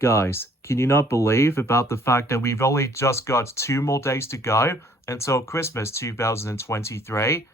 Guys, can you not believe about the fact that we've only just got 2 more days to go until Christmas 2023?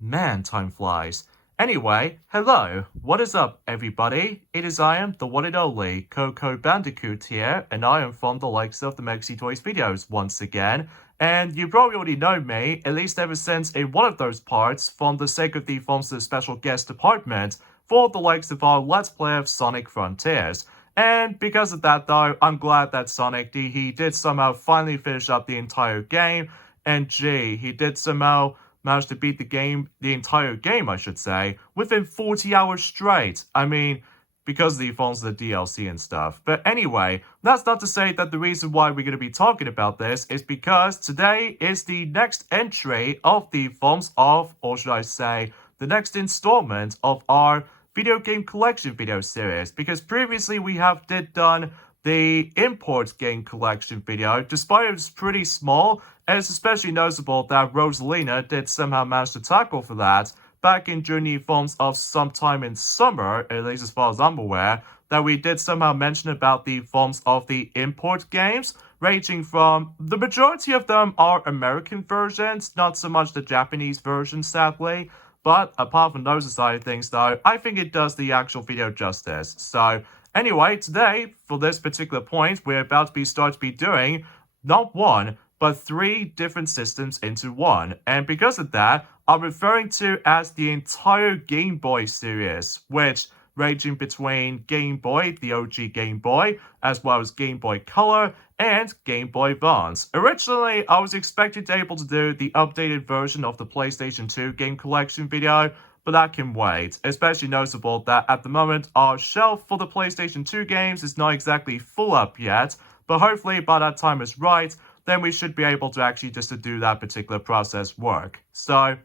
Man, time flies. Anyway, hello, what is up, everybody? It is I am the one and only Coco Bandicoot here, and I am from the likes of the Mexi Toys videos once again. And you probably already know me, at least ever since in one of those parts, from the sake of the forms of the special guest department, for the likes of our Let's Play of Sonic Frontiers. And because of that, though, I'm glad that Sonic, he did somehow finally finish up the entire game, and gee, he did somehow managed to beat the entire game, I should say, within 40 hours straight. I mean, because of the phones, the DLC and stuff. But anyway, that's not to say that the reason why we're going to be talking about this is because today is the next entry of the forms of, or should I say, the next installment of our video game collection video series. Because previously we have done the import game collection video, despite it was pretty small, and it's especially noticeable that Rosalina did somehow manage to tackle for that back in during the forms of sometime in summer, at least as far as I'm aware, that we did somehow mention about the forms of the import games, ranging from the majority of them are American versions, not so much the Japanese version, sadly. But apart from those side of things, though, I think it does the actual video justice. So anyway, today, for this particular point, we're about to be doing not one, but 3 different systems into one. And because of that, I'm referring to as the entire Game Boy series, which ranging between Game Boy, the OG Game Boy, as well as Game Boy Color and Game Boy Advance. Originally, I was expected to be able to do the updated version of the PlayStation 2 game collection video, but that can wait. Especially noticeable that at the moment, our shelf for the PlayStation 2 games is not exactly full up yet, but hopefully by that time is right, then we should be able to actually just to do that particular process work. So,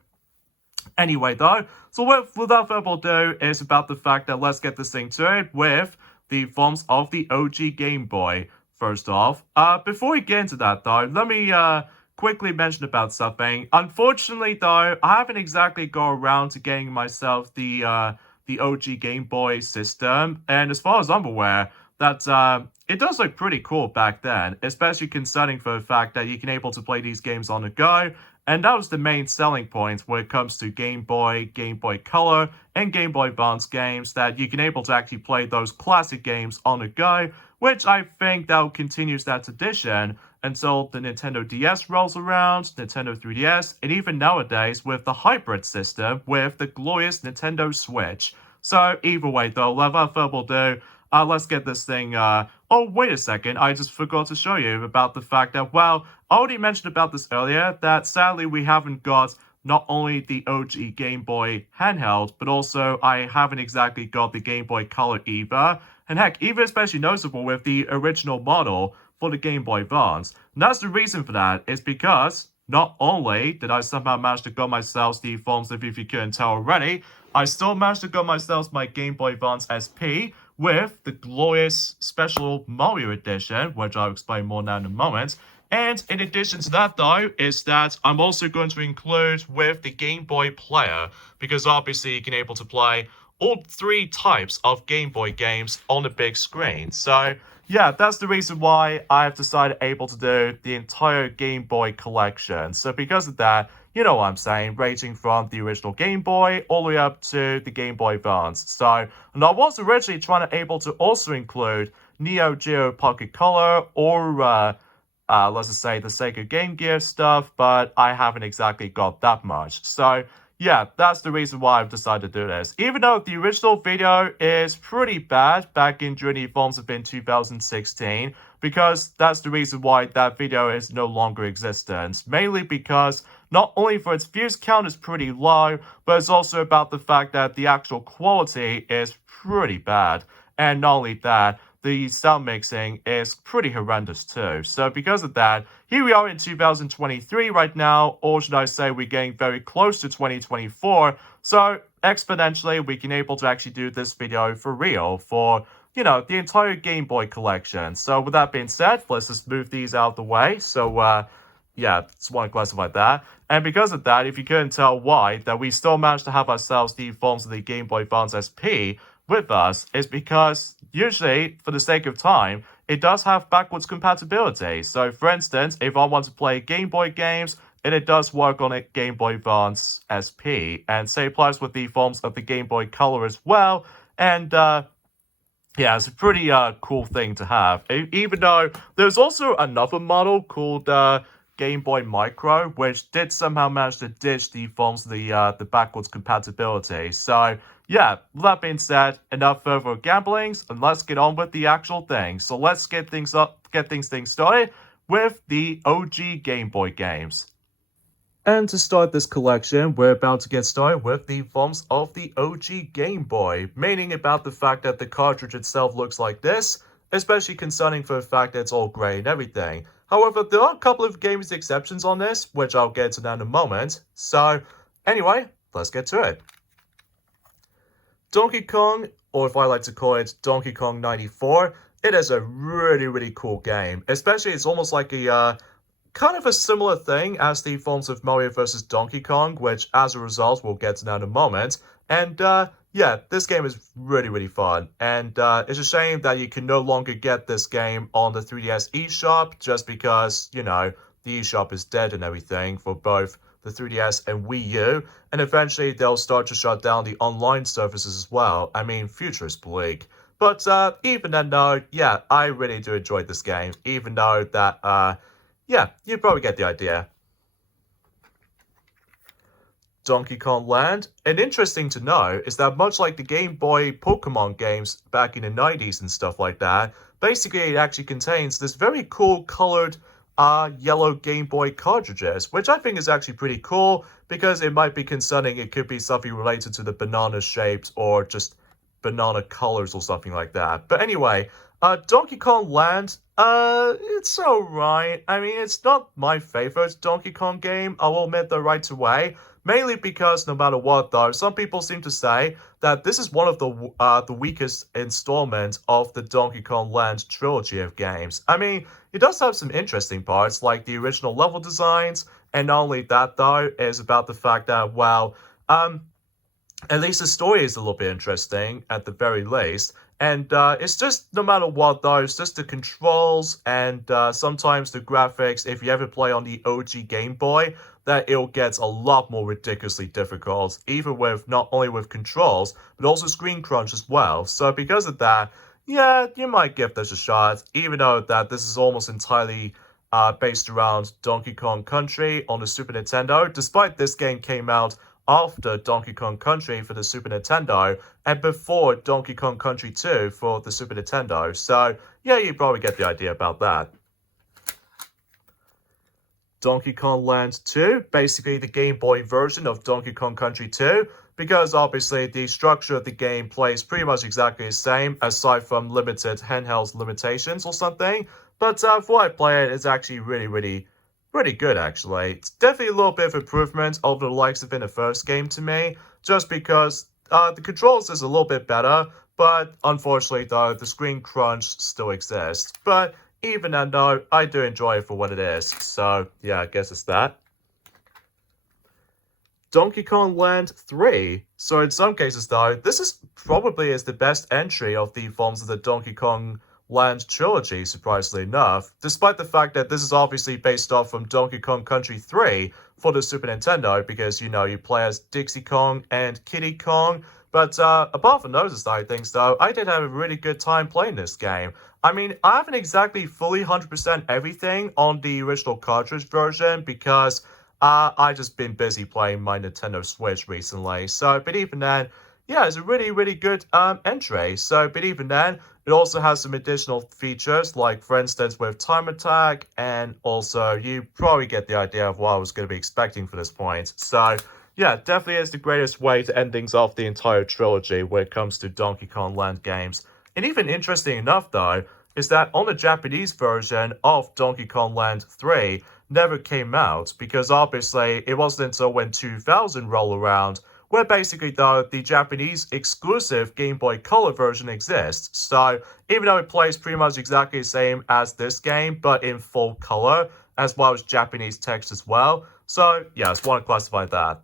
anyway though, so without further ado is about the fact that let's get this thing to it with the forms of the OG Game Boy. First off, before we get into that though, let me quickly mention about something. Unfortunately though, I haven't exactly got around to getting myself the OG Game Boy system, and as far as I'm aware, that it does look pretty cool back then, especially concerning for the fact that you can able to play these games on the go, and that was the main selling point when it comes to Game Boy, Game Boy Color, and Game Boy Advance games, that you can able to actually play those classic games on the go, which I think that continues that tradition until the Nintendo DS rolls around, Nintendo 3DS, and even nowadays with the hybrid system with the glorious Nintendo Switch. So either way though, without further ado, let's get this thing, oh, wait a second, I just forgot to show you about the fact that, well, I already mentioned about this earlier, that sadly we haven't got not only the OG Game Boy handheld, but also I haven't exactly got the Game Boy Color either. And heck, even especially noticeable with the original model for the Game Boy Advance. And that's the reason for that, is because not only did I somehow manage to get myself the forms of, if you couldn't tell already, I still managed to get myself my Game Boy Advance SP with the glorious special Mario edition, which I'll explain more now in a moment. And in addition to that though, is that I'm also going to include with the Game Boy Player, because obviously you can able to play all 3 types of Game Boy games on the big screen. So yeah, that's the reason why I've decided able to do the entire Game Boy collection. So because of that, you know what I'm saying, ranging from the original Game Boy all the way up to the Game Boy Advance. So, and I was originally trying to able to also include Neo Geo Pocket Color or let's just say the Sega Game Gear stuff, but I haven't exactly got that much. So yeah, that's the reason why I've decided to do this. Even though the original video is pretty bad back in during the forms of in 2016, because that's the reason why that video is no longer existent. Mainly because not only for its views count is pretty low, but it's also about the fact that the actual quality is pretty bad. And not only that, the sound mixing is pretty horrendous too. So because of that, here we are in 2023 right now, or should I say we're getting very close to 2024. So exponentially, we can able to actually do this video for real for, you know, the entire Game Boy collection. So with that being said, let's just move these out of the way. So yeah, just want to classify that. And because of that, if you couldn't tell why, that we still managed to have ourselves the forms of the Game Boy Advance SP with us, is because usually, for the sake of time, it does have backwards compatibility. So, for instance, if I want to play Game Boy games, and it does work on a Game Boy Advance SP, and same applies with the forms of the Game Boy Color as well. And yeah, it's a pretty cool thing to have. Even though there's also another model called Game Boy Micro, which did somehow manage to ditch the forms of the backwards compatibility. So yeah, with that being said, enough further gamblings, and let's get on with the actual thing. So let's get things started with the OG Game Boy games. And to start this collection, we're about to get started with the forms of the OG Game Boy, meaning about the fact that the cartridge itself looks like this, especially concerning for the fact that it's all grey and everything. However, there are a couple of games exceptions on this, which I'll get to that in a moment. So, anyway, let's get to it. Donkey Kong, or if I like to call it Donkey Kong 94, it is a really cool game. Especially, it's almost like a kind of a similar thing as the forms of Mario vs. Donkey Kong, which as a result we'll get to now in a moment. And yeah, this game is really fun. And it's a shame that you can no longer get this game on the 3DS eShop just because, you know, the eShop is dead and everything for both the 3DS and Wii U. And eventually they'll start to shut down the online services as well. I mean, future is bleak. But even then though, yeah, I really do enjoy this game. Even though that yeah, you probably get the idea. Donkey Kong Land. And interesting to know is that much like the Game Boy Pokemon games back in the 90s and stuff like that, basically it actually contains this very cool colored yellow Game Boy cartridges, which I think is actually pretty cool because it might be concerning it could be something related to the banana shapes or just banana colors or something like that. But anyway, Donkey Kong Land, it's alright. I mean, it's not my favorite Donkey Kong game, I will admit that right away. Mainly because no matter what though, some people seem to say that this is one of the weakest installment of the Donkey Kong Land trilogy of games. I mean, it does have some interesting parts like the original level designs, and not only that though, is about the fact that, well, at least the story is a little bit interesting, at the very least. And it's just, no matter what though, it's just the controls and sometimes the graphics, if you ever play on the OG Game Boy, that it gets a lot more ridiculously difficult, even with, not only with controls, but also screen crunch as well. So because of that, yeah, you might give this a shot, even though that this is almost entirely based around Donkey Kong Country on the Super Nintendo, despite this game came out after Donkey Kong Country for the Super Nintendo and before Donkey Kong Country 2 for the Super Nintendo. So, yeah, you probably get the idea about that. Donkey Kong Land 2, basically the Game Boy version of Donkey Kong Country 2, because obviously the structure of the game plays pretty much exactly the same, aside from limited handheld limitations or something. But for what I play it, it's actually really good actually. It's definitely a little bit of improvement over the likes of in the first game to me, just because the controls is a little bit better, but unfortunately though, the screen crunch still exists. But even then though, I do enjoy it for what it is. So yeah, I guess it's that. Donkey Kong Land 3. So in some cases though, this is probably is the best entry of the forms of the Donkey Kong Land trilogy, surprisingly enough, despite the fact that this is obviously based off from Donkey Kong Country 3 for the Super Nintendo, because, you know, you play as Dixie Kong and Kiddy Kong. But apart from those side things, though, I did have a really good time playing this game. I mean, I haven't exactly fully 100% everything on the original cartridge version, because I just been busy playing my Nintendo Switch recently. So, but even then, yeah, it's a really good entry. So, but even then, it also has some additional features, like for instance with time attack, and also you probably get the idea of what I was going to be expecting for this point. So, yeah, definitely is the greatest way to end things off the entire trilogy when it comes to Donkey Kong Land games. And even interesting enough, though, is that on the Japanese version of Donkey Kong Land 3 never came out, because obviously it wasn't until when 2000 rolled around where basically though the Japanese exclusive Game Boy Color version exists. So even though it plays pretty much exactly the same as this game, but in full color, as well as Japanese text as well. So yeah, I just want to classify that.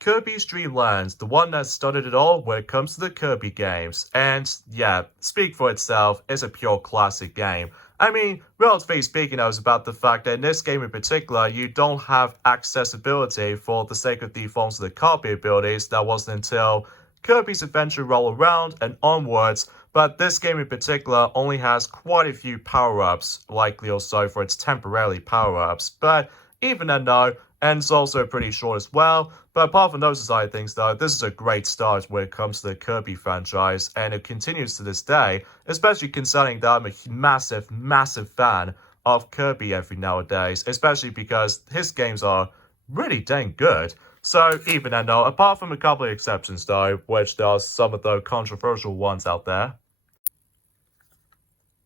Kirby's Dream Land, the one that started it all when it comes to the Kirby games. And yeah, speak for itself, it's a pure classic game. I mean, relatively speaking, I was about the fact that in this game in particular, you don't have accessibility for the sake of the forms of the copy abilities. That wasn't until Kirby's Adventure Roll Around and onwards, but this game in particular only has quite a few power-ups, likely also for its temporarily power-ups, but even then though, and it's also pretty short as well. But apart from those side of things, though, this is a great start when it comes to the Kirby franchise, and it continues to this day, especially considering that I'm a massive, massive fan of Kirby every nowadays, especially because his games are really dang good. So even then, though, apart from a couple of exceptions, though, which there are some of the controversial ones out there,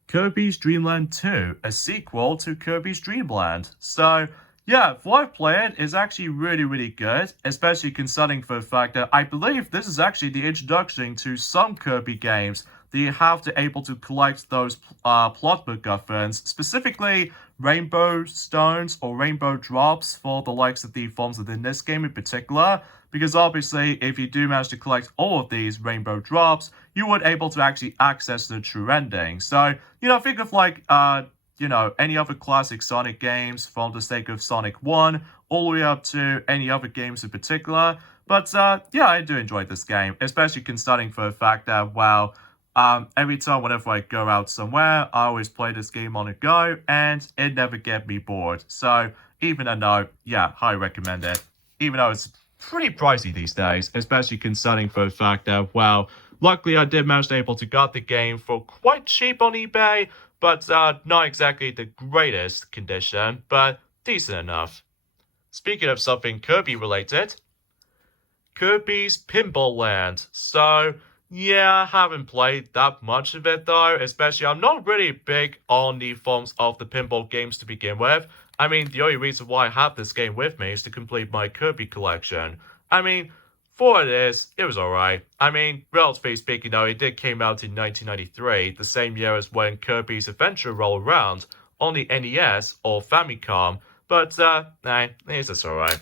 Kirby's Dream Land 2, a sequel to Kirby's Dream Land. So, yeah, what I've played is actually really, really good, especially considering for the fact that I believe this is actually the introduction to some Kirby games that you have to able to collect those plot MacGuffins, specifically rainbow stones or rainbow drops for the likes of the forms within this game in particular, because obviously if you do manage to collect all of these rainbow drops, you would able to actually access the true ending. So, think of like any other classic Sonic games from the sake of Sonic 1 all the way up to any other games in particular. But yeah, I do enjoy this game, especially considering for the fact that, well, every time whenever I go out somewhere, I always play this game on the go, and it never get me bored. So even though, yeah, highly recommend it. Even though it's pretty pricey these days, especially considering for the fact that, well, luckily I did manage to able to get the game for quite cheap on eBay, but not exactly the greatest condition, but decent enough. Speaking of something Kirby related, Kirby's Pinball Land. So, yeah, I haven't played that much of it though, especially I'm not really big on the forms of the pinball games to begin with. I mean, the only reason why I have this game with me is to complete my Kirby collection. I mean, for what it is, it was alright. I mean, relatively speaking though, it did came out in 1993, the same year as when Kirby's Adventure rolled around on the NES or Famicom, but nah, it's just alright.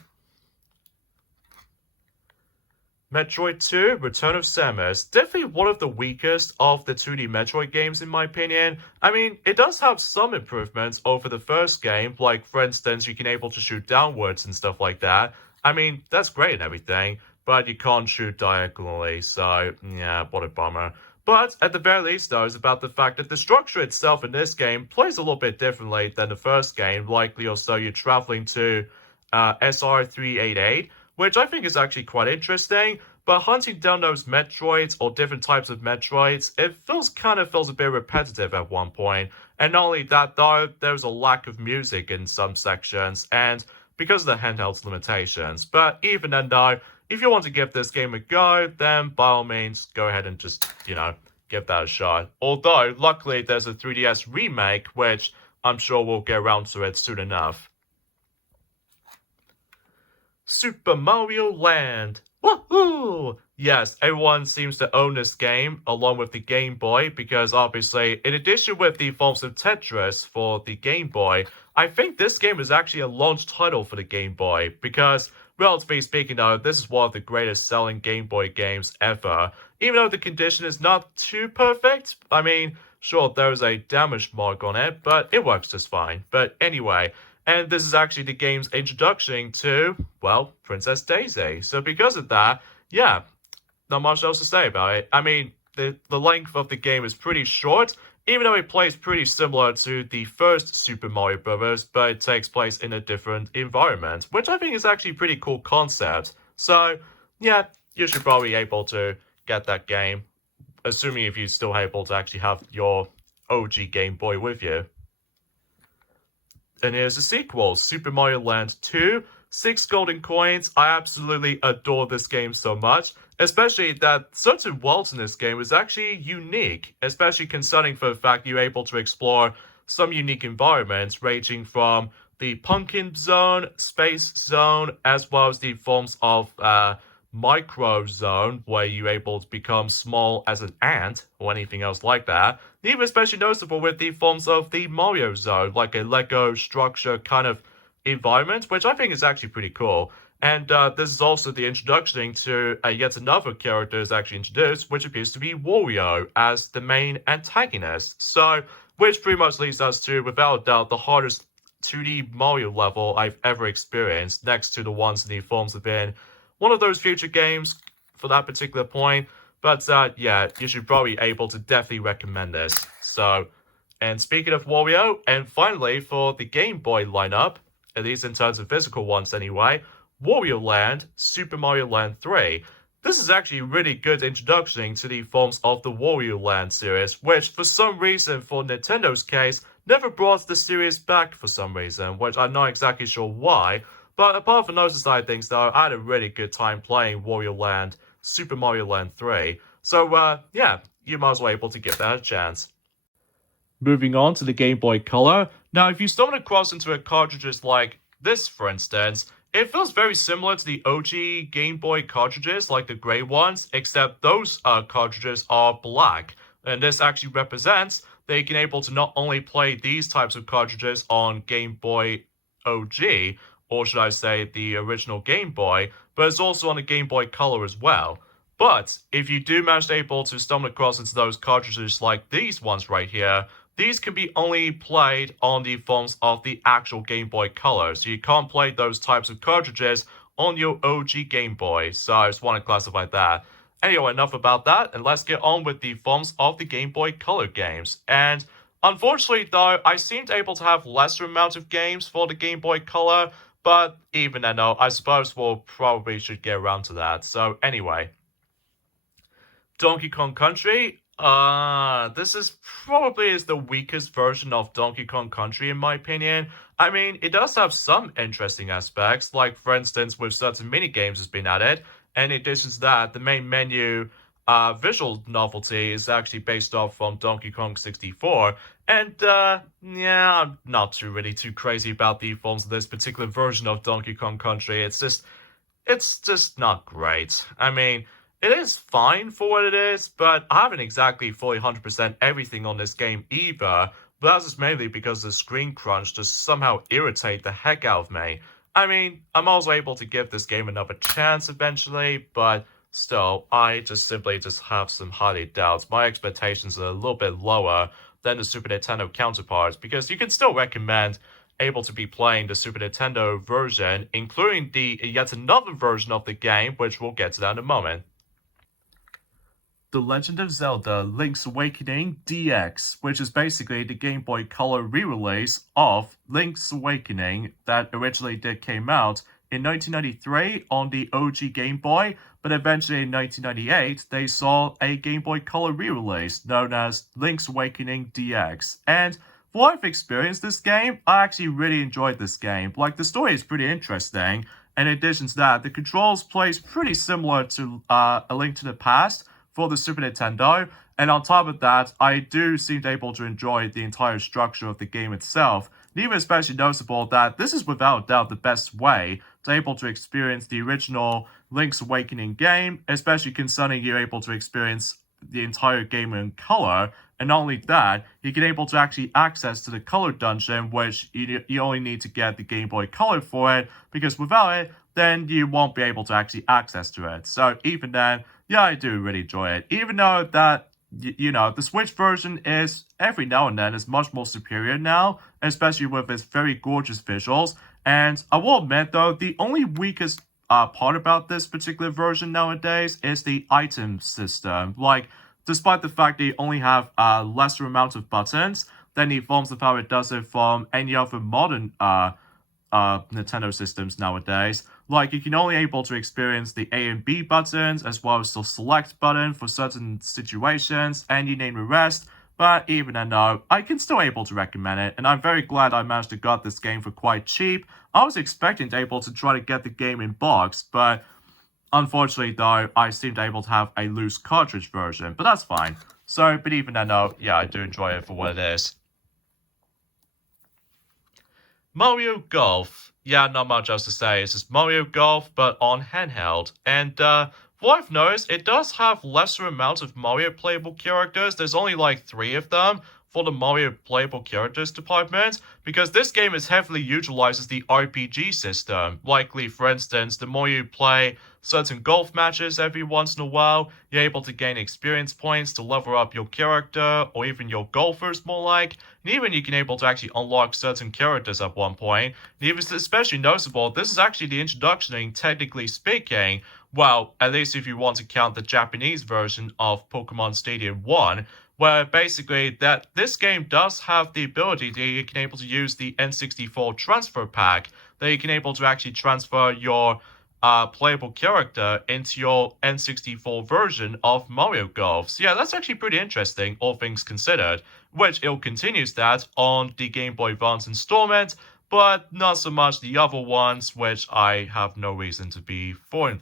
Metroid 2 Return of Samus. Definitely one of the weakest of the 2D Metroid games in my opinion. I mean, it does have some improvements over the first game, like for instance, you can able to shoot downwards and stuff like that. I mean, that's great and everything, but you can't shoot diagonally, so yeah, what a bummer. But at the very least, though, is about the fact that the structure itself in this game plays a little bit differently than the first game. Likely or so you're traveling to SR388, which I think is actually quite interesting. But hunting down those Metroids or different types of Metroids, it feels a bit repetitive at one point. And not only that, though, there's a lack of music in some sections, and because of the handheld's limitations. But even then, though, if you want to give this game a go, then by all means, go ahead and just, give that a shot. Although, luckily, there's a 3DS remake, which I'm sure we'll get around to it soon enough. Super Mario Land. Woohoo! Yes, everyone seems to own this game along with the Game Boy because obviously, in addition with the forms of Tetris for the Game Boy, I think this game is actually a launch title for the Game Boy because, relatively speaking though, this is one of the greatest selling Game Boy games ever. Even though the condition is not too perfect, I mean, sure, there's a damage mark on it, but it works just fine. But anyway, and this is actually the game's introduction to, well, Princess Daisy. So because of that, yeah, not much else to say about it. I mean, the length of the game is pretty short, even though it plays pretty similar to the first Super Mario Bros., but it takes place in a different environment, which I think is actually a pretty cool concept. So, yeah, you should probably be able to get that game, assuming if you're still able to actually have your OG Game Boy with you. And here's a sequel, Super Mario Land 2, 6 golden coins. I absolutely adore this game so much, especially that certain worlds in this game is actually unique, especially concerning for the fact you're able to explore some unique environments ranging from the Pumpkin Zone, Space Zone, as well as the forms of Micro Zone, where you're able to become small as an ant or anything else like that. Even especially noticeable with the forms of the Mario Zone, like a Lego structure kind of environment, which I think is actually pretty cool. And this is also the introduction to yet another character is actually introduced, which appears to be Wario as the main antagonist. So, which pretty much leads us to, without a doubt, the hardest 2D Mario level I've ever experienced, next to the ones in the forms within one of those future games for that particular point. But yeah, you should probably be able to definitely recommend this. So, and speaking of Wario, and finally for the Game Boy lineup, at least in terms of physical ones anyway, Wario Land, Super Mario Land 3. This is actually a really good introduction to the forms of the Wario Land series, which for some reason for Nintendo's case never brought the series back for some reason, which I'm not exactly sure why. But apart from those side things though, I had a really good time playing Wario Land, Super Mario Land 3. So yeah, you might as well able to give that a chance. Moving on to the Game Boy Color. Now, if you stumble across into a cartridges like this, for instance, it feels very similar to the OG Game Boy cartridges, like the gray ones, except those cartridges are black. And this actually represents that you can able to not only play these types of cartridges on Game Boy OG, or should I say the original Game Boy, but it's also on the Game Boy Color as well. But if you do manage to able to stumble across into those cartridges like these ones right here, these can be only played on the forms of the actual Game Boy Color, so you can't play those types of cartridges on your OG Game Boy, so I just want to classify that. Anyway, enough about that, and let's get on with the forms of the Game Boy Color games. And unfortunately, though, I seemed able to have lesser amount of games for the Game Boy Color, but even then, though, I suppose we'll probably should get around to that. So anyway, Donkey Kong Country. This is probably is the weakest version of Donkey Kong Country in my opinion. I mean, it does have some interesting aspects, like for instance with certain mini games has been added, and in addition to that, the main menu visual novelty is actually based off from Donkey Kong 64. And yeah, I'm not really too crazy about the forms of this particular version of Donkey Kong Country. It's just not great. I mean, it is fine for what it is, but I haven't exactly fully 100% everything on this game either. But that's just mainly because the screen crunch just somehow irritate the heck out of me. I mean, I'm also able to give this game another chance eventually, but still, I just simply just have some highly doubts. My expectations are a little bit lower than the Super Nintendo counterparts, because you can still recommend able to be playing the Super Nintendo version, including the yet another version of the game, which we'll get to that in a moment. The Legend of Zelda Link's Awakening DX, which is basically the Game Boy Color re-release of Link's Awakening that originally came out in 1993 on the OG Game Boy, but eventually in 1998 they saw a Game Boy Color re-release known as Link's Awakening DX. And for what I've experienced this game, I actually really enjoyed this game. Like, the story is pretty interesting, and in addition to that, the controls plays pretty similar to A Link to the Past for the Super Nintendo, and on top of that, I do seem able to enjoy the entire structure of the game itself. And even especially noticeable that this is without doubt the best way to able to experience the original Link's Awakening game, especially concerning you're able to experience the entire game in color. And not only that, you can able to actually access to the color dungeon, which you only need to get the Game Boy Color for it, because without it, then you won't be able to actually access to it. So even then, yeah, I do really enjoy it. Even though that, the Switch version is, every now and then, is much more superior now, especially with its very gorgeous visuals. And I will admit, though, the only weakest part about this particular version nowadays is the item system. Like, despite the fact that you only have a lesser amount of buttons than the forms of how it does it from any other modern Nintendo systems nowadays. Like, you can only able to experience the A and B buttons, as well as the select button for certain situations, and you name the rest. But even then, no, I can still able to recommend it, and I'm very glad I managed to get this game for quite cheap. I was expecting to able to try to get the game in box, but unfortunately, though, I seemed able to have a loose cartridge version, but that's fine. So, but even then, no, yeah, I do enjoy it for what it is. Mario Golf. Yeah, not much else to say. It's just Mario Golf, but on handheld. And what I've noticed, it does have lesser amount of Mario playable characters. There's only like 3 of them, for the Mario playable characters department, because this game is heavily utilizes the RPG system. Likely, for instance, the more you play certain golf matches every once in a while, you're able to gain experience points to level up your character, or even your golfers more like. And even you can able to actually unlock certain characters at one point. And even especially noticeable, this is actually the introduction, technically speaking, well, at least if you want to count the Japanese version of Pokemon Stadium 1, where basically that this game does have the ability that you can able to use the N64 transfer pack, that you can able to actually transfer your playable character into your N64 version of Mario Golf. So yeah, that's actually pretty interesting, all things considered, which it continues that on the Game Boy Advance installment, but not so much the other ones, which I have no reason to be for,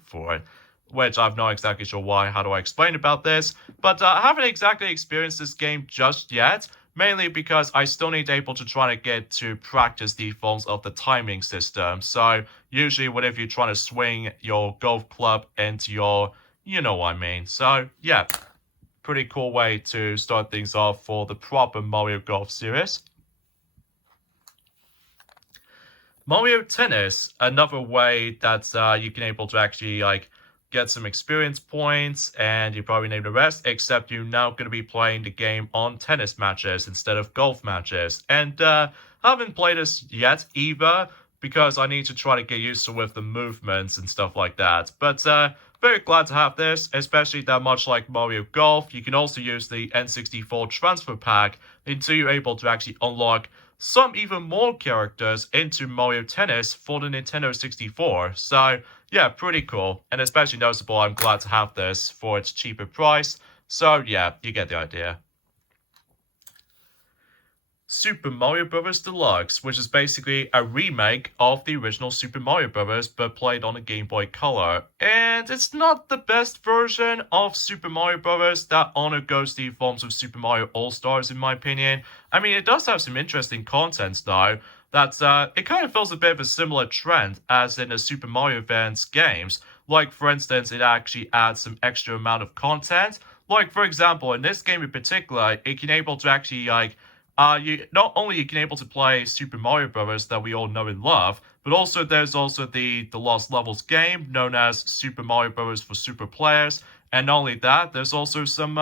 which I'm not exactly sure why. How do I explain about this? But I haven't exactly experienced this game just yet, mainly because I still need able to try to get to practice the forms of the timing system. So usually whenever you're trying to swing your golf club into your, you know what I mean. So yeah, pretty cool way to start things off for the proper Mario Golf series. Mario Tennis, another way that you can able to actually like get some experience points, and you probably name the rest, except you're now going to be playing the game on tennis matches instead of golf matches. And I haven't played this yet either, because I need to try to get used to with the movements and stuff like that. But very glad to have this, especially that much like Mario Golf, you can also use the N64 transfer pack until you're able to actually unlock some even more characters into Mario Tennis for the Nintendo 64. So yeah, pretty cool. And especially noticeable, I'm glad to have this for its cheaper price. So yeah, you get the idea. Super Mario Bros. Deluxe, which is basically a remake of the original Super Mario Bros. But played on a Game Boy Color. And it's not the best version of Super Mario Bros. That undergoes the forms of Super Mario All-Stars, in my opinion. I mean, it does have some interesting content, though. That it kind of feels a bit of a similar trend as in the Super Mario Advance games. Like, for instance, it actually adds some extra amount of content. Like, for example, in this game in particular, it can able to actually, like, you not only you can able to play Super Mario Bros. That we all know and love, but also there's also the Lost Levels game known as Super Mario Bros. For super players, and not only that, there's also some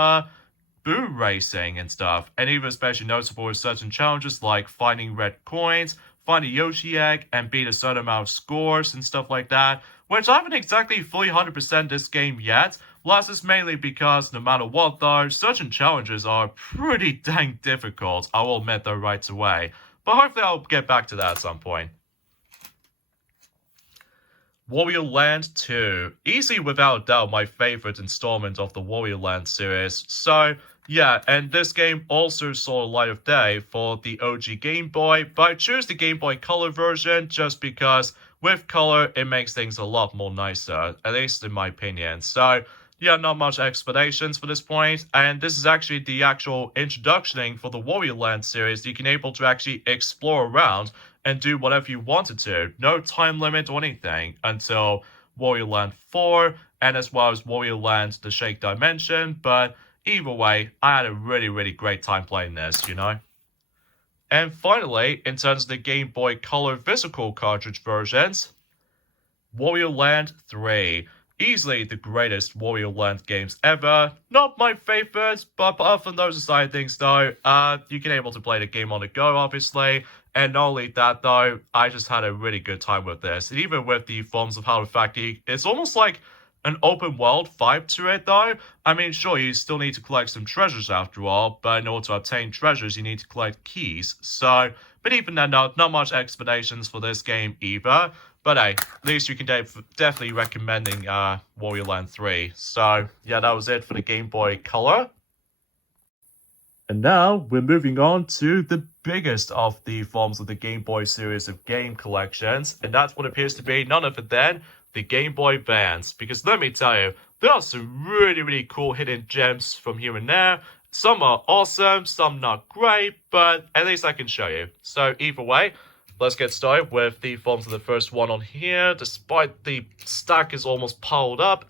boo racing and stuff, and even especially notable with certain challenges like finding red coins, find a Yoshi egg, and beat a certain amount of scores and stuff like that, which I haven't exactly fully 100% this game yet. Plus, it's mainly because no matter what though, certain challenges are pretty dang difficult, I will admit though right away. But hopefully I'll get back to that at some point. Wario Land 2. Easily without a doubt my favorite installment of the Wario Land series. So, yeah, and this game also saw the light of day for the OG Game Boy, but I choose the Game Boy Color version just because with color it makes things a lot more nicer, at least in my opinion. So, yeah, not much explanations for this point, and this is actually the actual introduction for the Wario Land series. You can able to actually explore around and do whatever you wanted to. No time limit or anything until Wario Land 4, and as well as Wario Land The Shake Dimension, but either way, I had a really great time playing this, you know? And finally, in terms of the Game Boy Color physical cartridge versions, Wario Land 3. Easily the greatest Wario Land games ever. Not my favorite, but apart from those aside things though, you can able to play the game on the go, obviously. And not only that though, I just had a really good time with this. And even with the forms of how the fact it's almost like an open world vibe to it though. I mean, sure, you still need to collect some treasures after all, but in order to obtain treasures, you need to collect keys. So, but even then, not much explanations for this game either. But hey, at least you can definitely recommending Wario Land 3. So, yeah, that was it for the Game Boy Color. And now we're moving on to the biggest of the forms of the Game Boy series of game collections, and that's what appears to be none other than the Game Boy Advance. Because let me tell you, there are some really cool hidden gems from here and there. Some are awesome, some not great, but at least I can show you. So either way, let's get started with the forms of the first one on here. Despite the stack is almost piled up,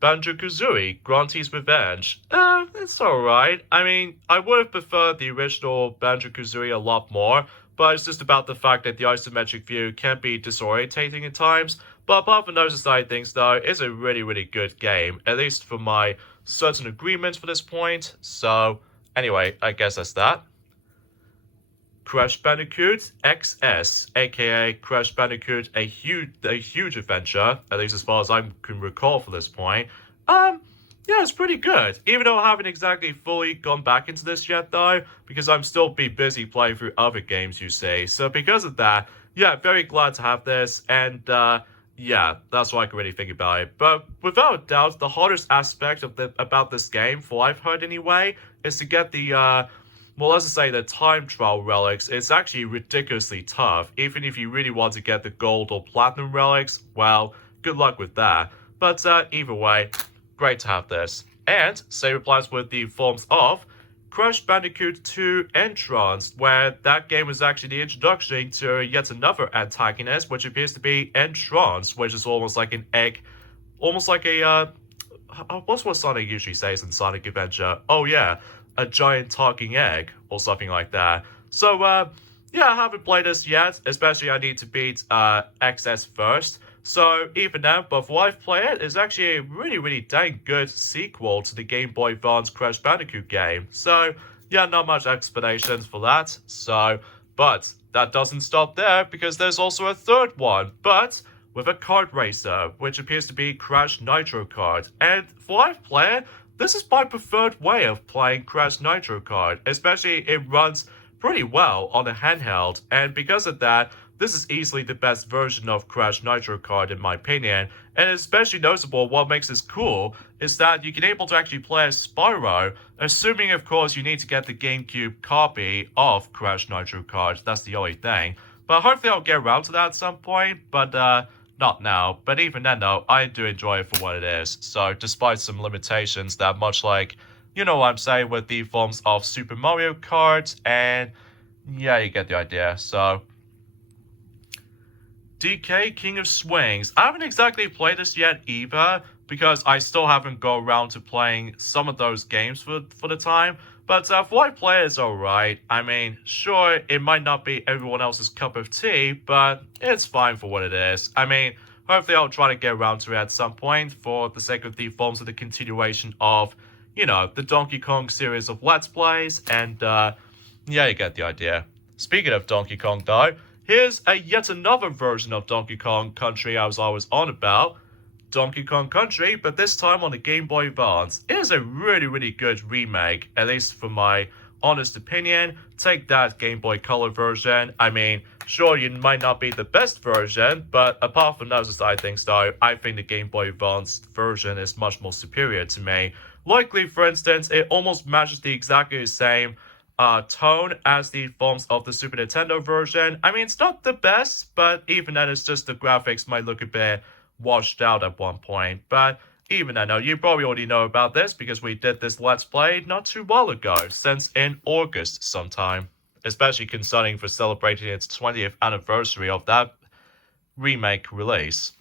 Banjo-Kazooie, Grunty's Revenge. It's alright. I mean, I would have preferred the original Banjo-Kazooie a lot more, but it's just about the fact that the isometric view can be disorientating at times. But apart from those aside things, though, it's a really, really good game, at least for my certain agreements for this point. So, anyway, I guess that's that. Crash Bandicoot XS, aka Crash Bandicoot, a huge adventure, at least as far as I can recall for this point. Yeah, it's pretty good. Even though I haven't exactly fully gone back into this yet, though, because I'm still be busy playing through other games, you see. So because of that, yeah, very glad to have this, and yeah, that's what I can really think about it. But without a doubt, the hardest aspect of about this game, for I've heard anyway, is to get the well, let's just say the time trial relics. It's actually ridiculously tough. Even if you really want to get the gold or platinum relics, well, good luck with that. But either way, great to have this. And same applies with the forms of Crash Bandicoot 2 Entrance, where that game was actually the introduction to yet another antagonist, which appears to be Entrance, which is almost like an egg, almost like a what's what Sonic usually says in Sonic Adventure? Oh yeah, a giant talking egg or something like that. So yeah, I haven't played this yet. Especially I need to beat XS first. So even now, but for what I've played, it's actually a really dang good sequel to the Game Boy Advance Crash Bandicoot game. So yeah, not much explanations for that. So, but that doesn't stop there because there's also a third one. But with a kart racer, which appears to be Crash Nitro Kart. And for what I've played, this is my preferred way of playing Crash Nitro Kart, especially it runs pretty well on a handheld, and because of that, this is easily the best version of Crash Nitro Kart in my opinion, and especially noticeable what makes this cool is that you can able to actually play as Spyro, assuming of course you need to get the GameCube copy of Crash Nitro Kart, that's the only thing. But hopefully I'll get around to that at some point, but not now. But even then though, I do enjoy it for what it is. So despite some limitations that much like, you know what I'm saying with the forms of Super Mario Kart, and yeah, you get the idea. So DK King of Swings. I haven't exactly played this yet either, because I still haven't got around to playing some of those games for the time. But for what I play, it's alright. I mean, sure, it might not be everyone else's cup of tea, but it's fine for what it is. I mean, hopefully I'll try to get around to it at some point for the sake of the forms of the continuation of, you know, the Donkey Kong series of Let's Plays, and yeah, you get the idea. Speaking of Donkey Kong though, here's yet another version of Donkey Kong Country I was always on about. Donkey Kong Country, but this time on the Game Boy Advance. It is a really good remake, at least for my honest opinion. Take that Game Boy Color version. I mean, sure, you might not be the best version, but apart from those side things though, I think the Game Boy Advance version is much more superior to me. Likely, for instance, it almost matches the exactly the same tone as the forms of the Super Nintendo version. I mean, it's not the best, but even then, it's just the graphics might look a bit washed out at one point. But even I know you probably already know about this because we did this Let's Play not too well ago, since in August sometime, especially concerning for celebrating its 20th anniversary of that remake release.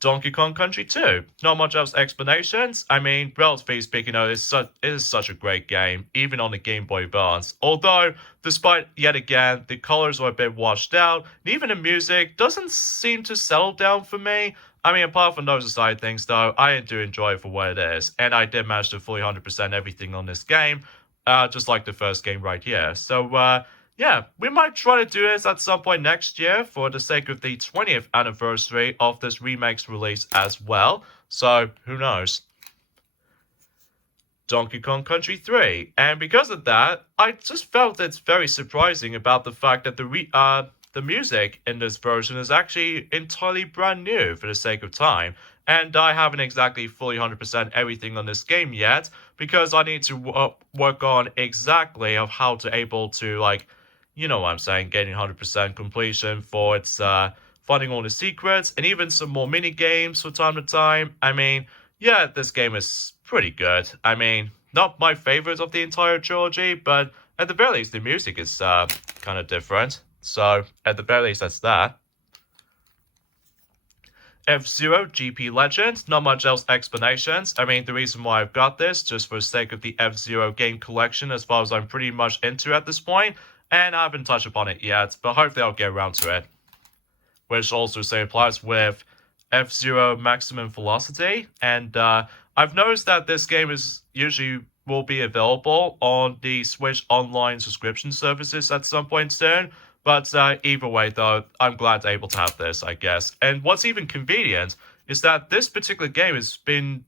Donkey Kong Country 2. Not much else explanations. I mean, relatively speaking, though, it is such a great game, even on the Game Boy Advance. Although, despite yet again, the colors are a bit washed out, and even the music doesn't seem to settle down for me. I mean, apart from those aside things, though, I do enjoy it for what it is, and I did manage to fully 100% everything on this game, just like the first game right here. So, yeah, we might try to do this at some point next year for the sake of the 20th anniversary of this remake's release as well. So, who knows? Donkey Kong Country 3. And because of that, I just felt it's very surprising about the fact that the music in this version is actually entirely brand new for the sake of time. And I haven't exactly fully 100% everything on this game yet because I need to work on exactly of how to able to like, you know what I'm saying, getting 100% completion for its finding all the secrets and even some more mini games from time to time. I mean, yeah, this game is pretty good. I mean, not my favorite of the entire trilogy, but at the very least, the music is kind of different. So, at the very least, that's that. F-Zero GP Legend, not much else explanations. I mean, the reason why I've got this, just for the sake of the F-Zero game collection, as far as I'm pretty much into at this point, and I haven't touched upon it yet, but hopefully I'll get around to it. Which also same applies with F-Zero Maximum Velocity, and I've noticed that this game is usually will be available on the Switch Online subscription services at some point soon. But either way, though, I'm glad able to have this, I guess. And what's even convenient is that this particular game has been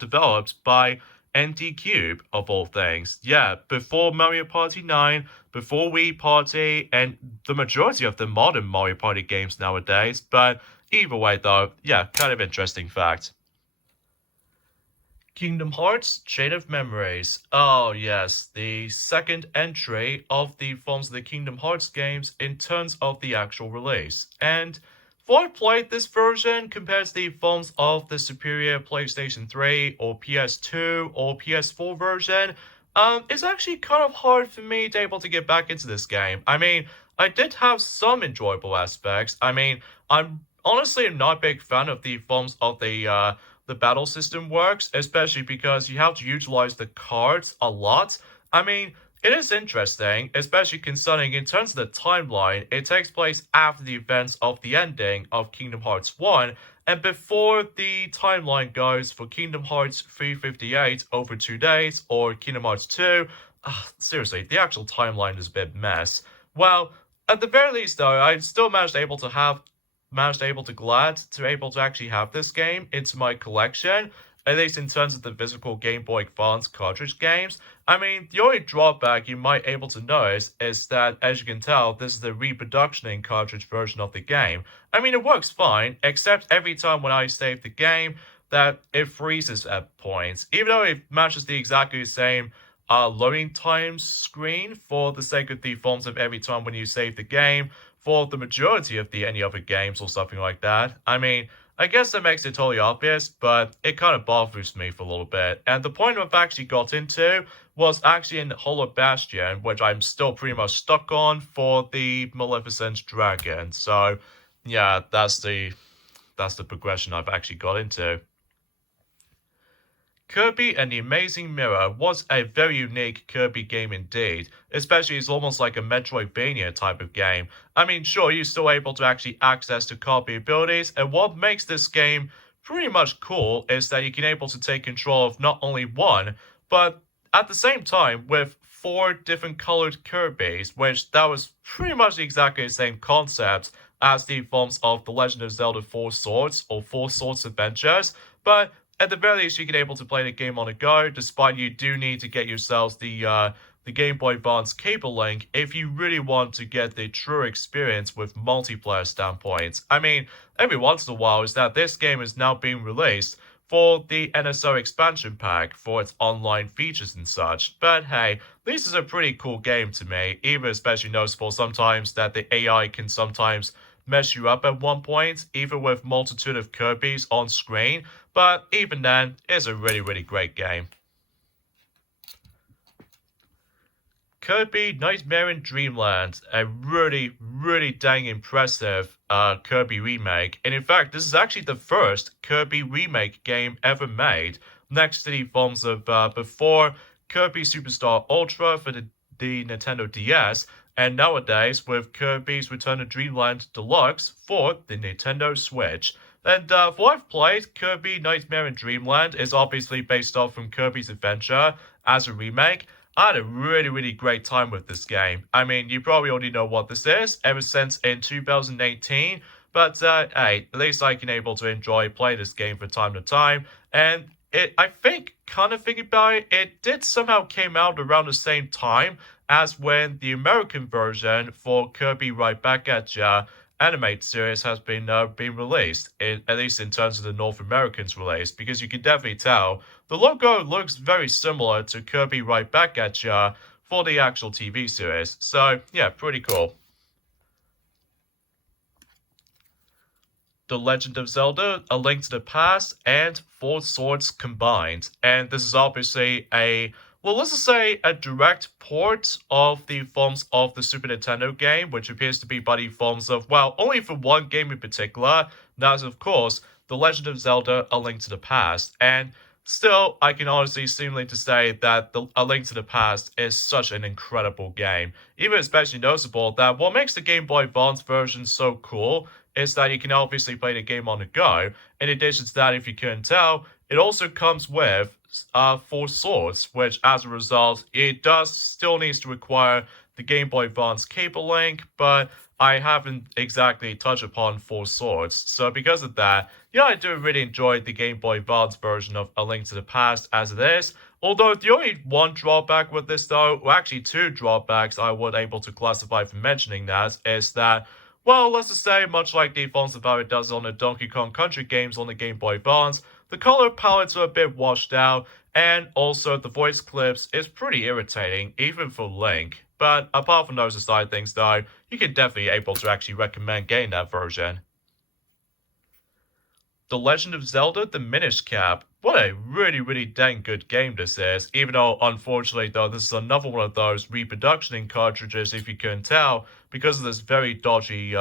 developed by NT Cube, of all things. Yeah, before Mario Party 9, before Wii Party, and the majority of the modern Mario Party games nowadays. But either way, though, yeah, kind of interesting fact. Kingdom Hearts Chain of Memories. Oh, yes, the second entry of the forms of the Kingdom Hearts games in terms of the actual release. And before I played this version compared to the forms of the superior PlayStation 3 or PS2 or PS4 version, it's actually kind of hard for me to able to get back into this game. I mean, I did have some enjoyable aspects. I mean, I'm honestly not a big fan of the forms of the battle system works, especially because you have to utilize the cards a lot. I mean, it is interesting, especially concerning in terms of the timeline, it takes place after the events of the ending of Kingdom Hearts 1, and before the timeline goes for Kingdom Hearts 358 over 2 days, or Kingdom Hearts 2. Seriously, the actual timeline is a bit mess. Well, at the very least, though, I still managed able to glad to able to actually have this game into my collection, at least in terms of the physical Game Boy Advance cartridge games. I mean, the only drawback you might able to notice is that, as you can tell, this is the reproduction in cartridge version of the game. I mean, it works fine, except every time when I save the game, that it freezes at points, even though it matches the exactly same loading time screen for the sake of the forms of every time when you save the game for the majority of the any other games or something like that. I mean, I guess that makes it totally obvious, but it kind of bothers me for a little bit. And the point I've actually got into was actually in Hollow Bastion, which I'm still pretty much stuck on for the Maleficent Dragon. So, yeah, that's the progression I've actually got into. Kirby and the Amazing Mirror was a very unique Kirby game indeed, especially it's almost like a Metroidvania type of game. I mean, sure, you're still able to actually access the Kirby abilities, and what makes this game pretty much cool is that you can able to take control of not only one, but at the same time with four different colored Kirby's, which that was pretty much exactly the same concept as the forms of The Legend of Zelda Four Swords or Four Swords Adventures, but at the very least, you can able to play the game on the go, despite you do need to get yourselves the Game Boy Advance cable link if you really want to get the true experience with multiplayer standpoints. I mean, every once in a while is that this game is now being released for the NSO expansion pack for its online features and such. But hey, this is a pretty cool game to me, even especially noticeable sometimes that the AI can sometimes mess you up at one point, even with multitude of Kirby's on screen. But even then, it's a really, really great game. Kirby Nightmare in Dreamland, a really, really dang impressive Kirby remake. And in fact, this is actually the first Kirby remake game ever made, next to the forms of before Kirby Superstar Ultra for the Nintendo DS, and nowadays with Kirby's Return to Dreamland Deluxe for the Nintendo Switch. And for what I've played, Kirby Nightmare in Dreamland is obviously based off from Kirby's Adventure as a remake. I had a really, really great time with this game. I mean, you probably already know what this is ever since in 2018, but hey, at least I can able to enjoy play this game from time to time. And I think, kind of thinking about it, it did somehow came out around the same time as when the American version for Kirby Right Back at Ya animated series has been released, at least in terms of the North Americans release, because you can definitely tell the logo looks very similar to Kirby Right Back at Ya for the actual TV series. So yeah, pretty cool. The Legend of Zelda, A Link to the Past, and Four Swords combined. And this is obviously well, let's just say a direct port of the forms of the Super Nintendo game, which appears to be by the forms of, well, only for one game in particular. That's, of course, The Legend of Zelda: A Link to the Past, and still, I can honestly seemingly to say that A Link to the Past is such an incredible game. Even especially noticeable that what makes the Game Boy Advance version so cool is that you can obviously play the game on the go. In addition to that, if you couldn't tell, it also comes with 4 swords, which as a result, it does still needs to require the Game Boy Advance cable link, but I haven't exactly touched upon 4 swords. So because of that, yeah, I do really enjoy the Game Boy Advance version of A Link to the Past as it is. Although the only one drawback with this though, or actually 2 drawbacks I would able to classify for mentioning that, is that, well, let's just say, much like the Advance of how it does on the Donkey Kong Country games on the Game Boy Advance, the color palettes are a bit washed out, and also the voice clips is pretty irritating, even for Link. But apart from those aside things though, you can definitely able to actually recommend getting that version. The Legend of Zelda: The Minish Cap. What a really dang good game this is, even though unfortunately though this is another one of those reproductioning cartridges if you couldn't tell, because of this very dodgy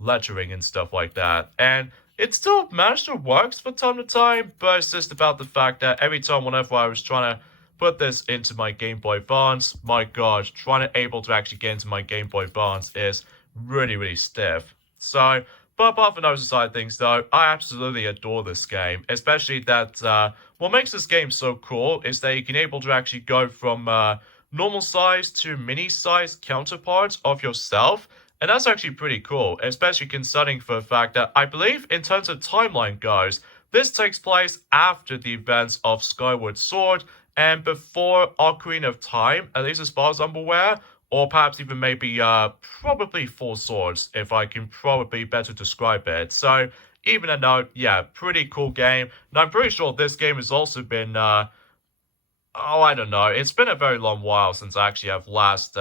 lettering and stuff like that. And it still managed to work from time to time, but it's just about the fact that every time whenever I was trying to put this into my Game Boy Advance, my god, trying to able to actually get into my Game Boy Advance is really stiff. So, but apart from those side things, though, I absolutely adore this game. Especially that what makes this game so cool is that you can able to actually go from normal size to mini size counterparts of yourself. And that's actually pretty cool, especially considering for the fact that I believe in terms of timeline goes, this takes place after the events of Skyward Sword and before Ocarina of Time, at least as far as I'm aware, or perhaps even maybe probably 4 swords, if I can probably better describe it. So even a note, yeah, pretty cool game. And I'm pretty sure this game has also been oh, I don't know. It's been a very long while since I actually have last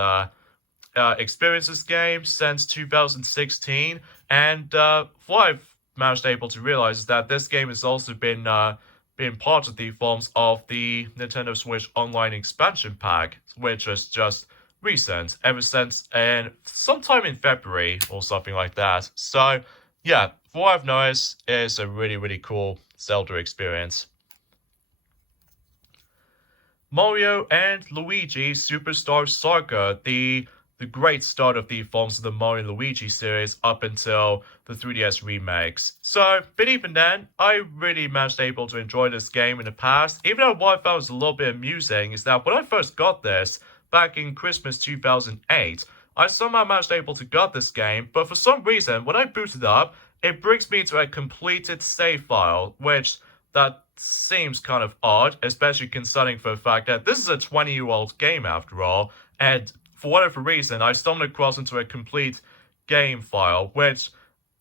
experienced this game since 2016, and what I've managed able to realize is that this game has also been part of the forms of the Nintendo Switch Online expansion pack, which was just recent, ever since and sometime in February or something like that. So yeah, what I've noticed is a really cool Zelda experience. Mario and Luigi Superstar Saga, the great start of the forms of the Mario and Luigi series up until the 3DS remakes. So, but even then, I really managed able to enjoy this game in the past, even though what I found was a little bit amusing is that when I first got this, back in Christmas 2008, I somehow managed able to get this game, but for some reason, when I boot it up, it brings me to a completed save file, which that seems kind of odd, especially considering for the fact that this is a 20-year-old game after all, and for whatever reason, I stumbled across into a complete game file, which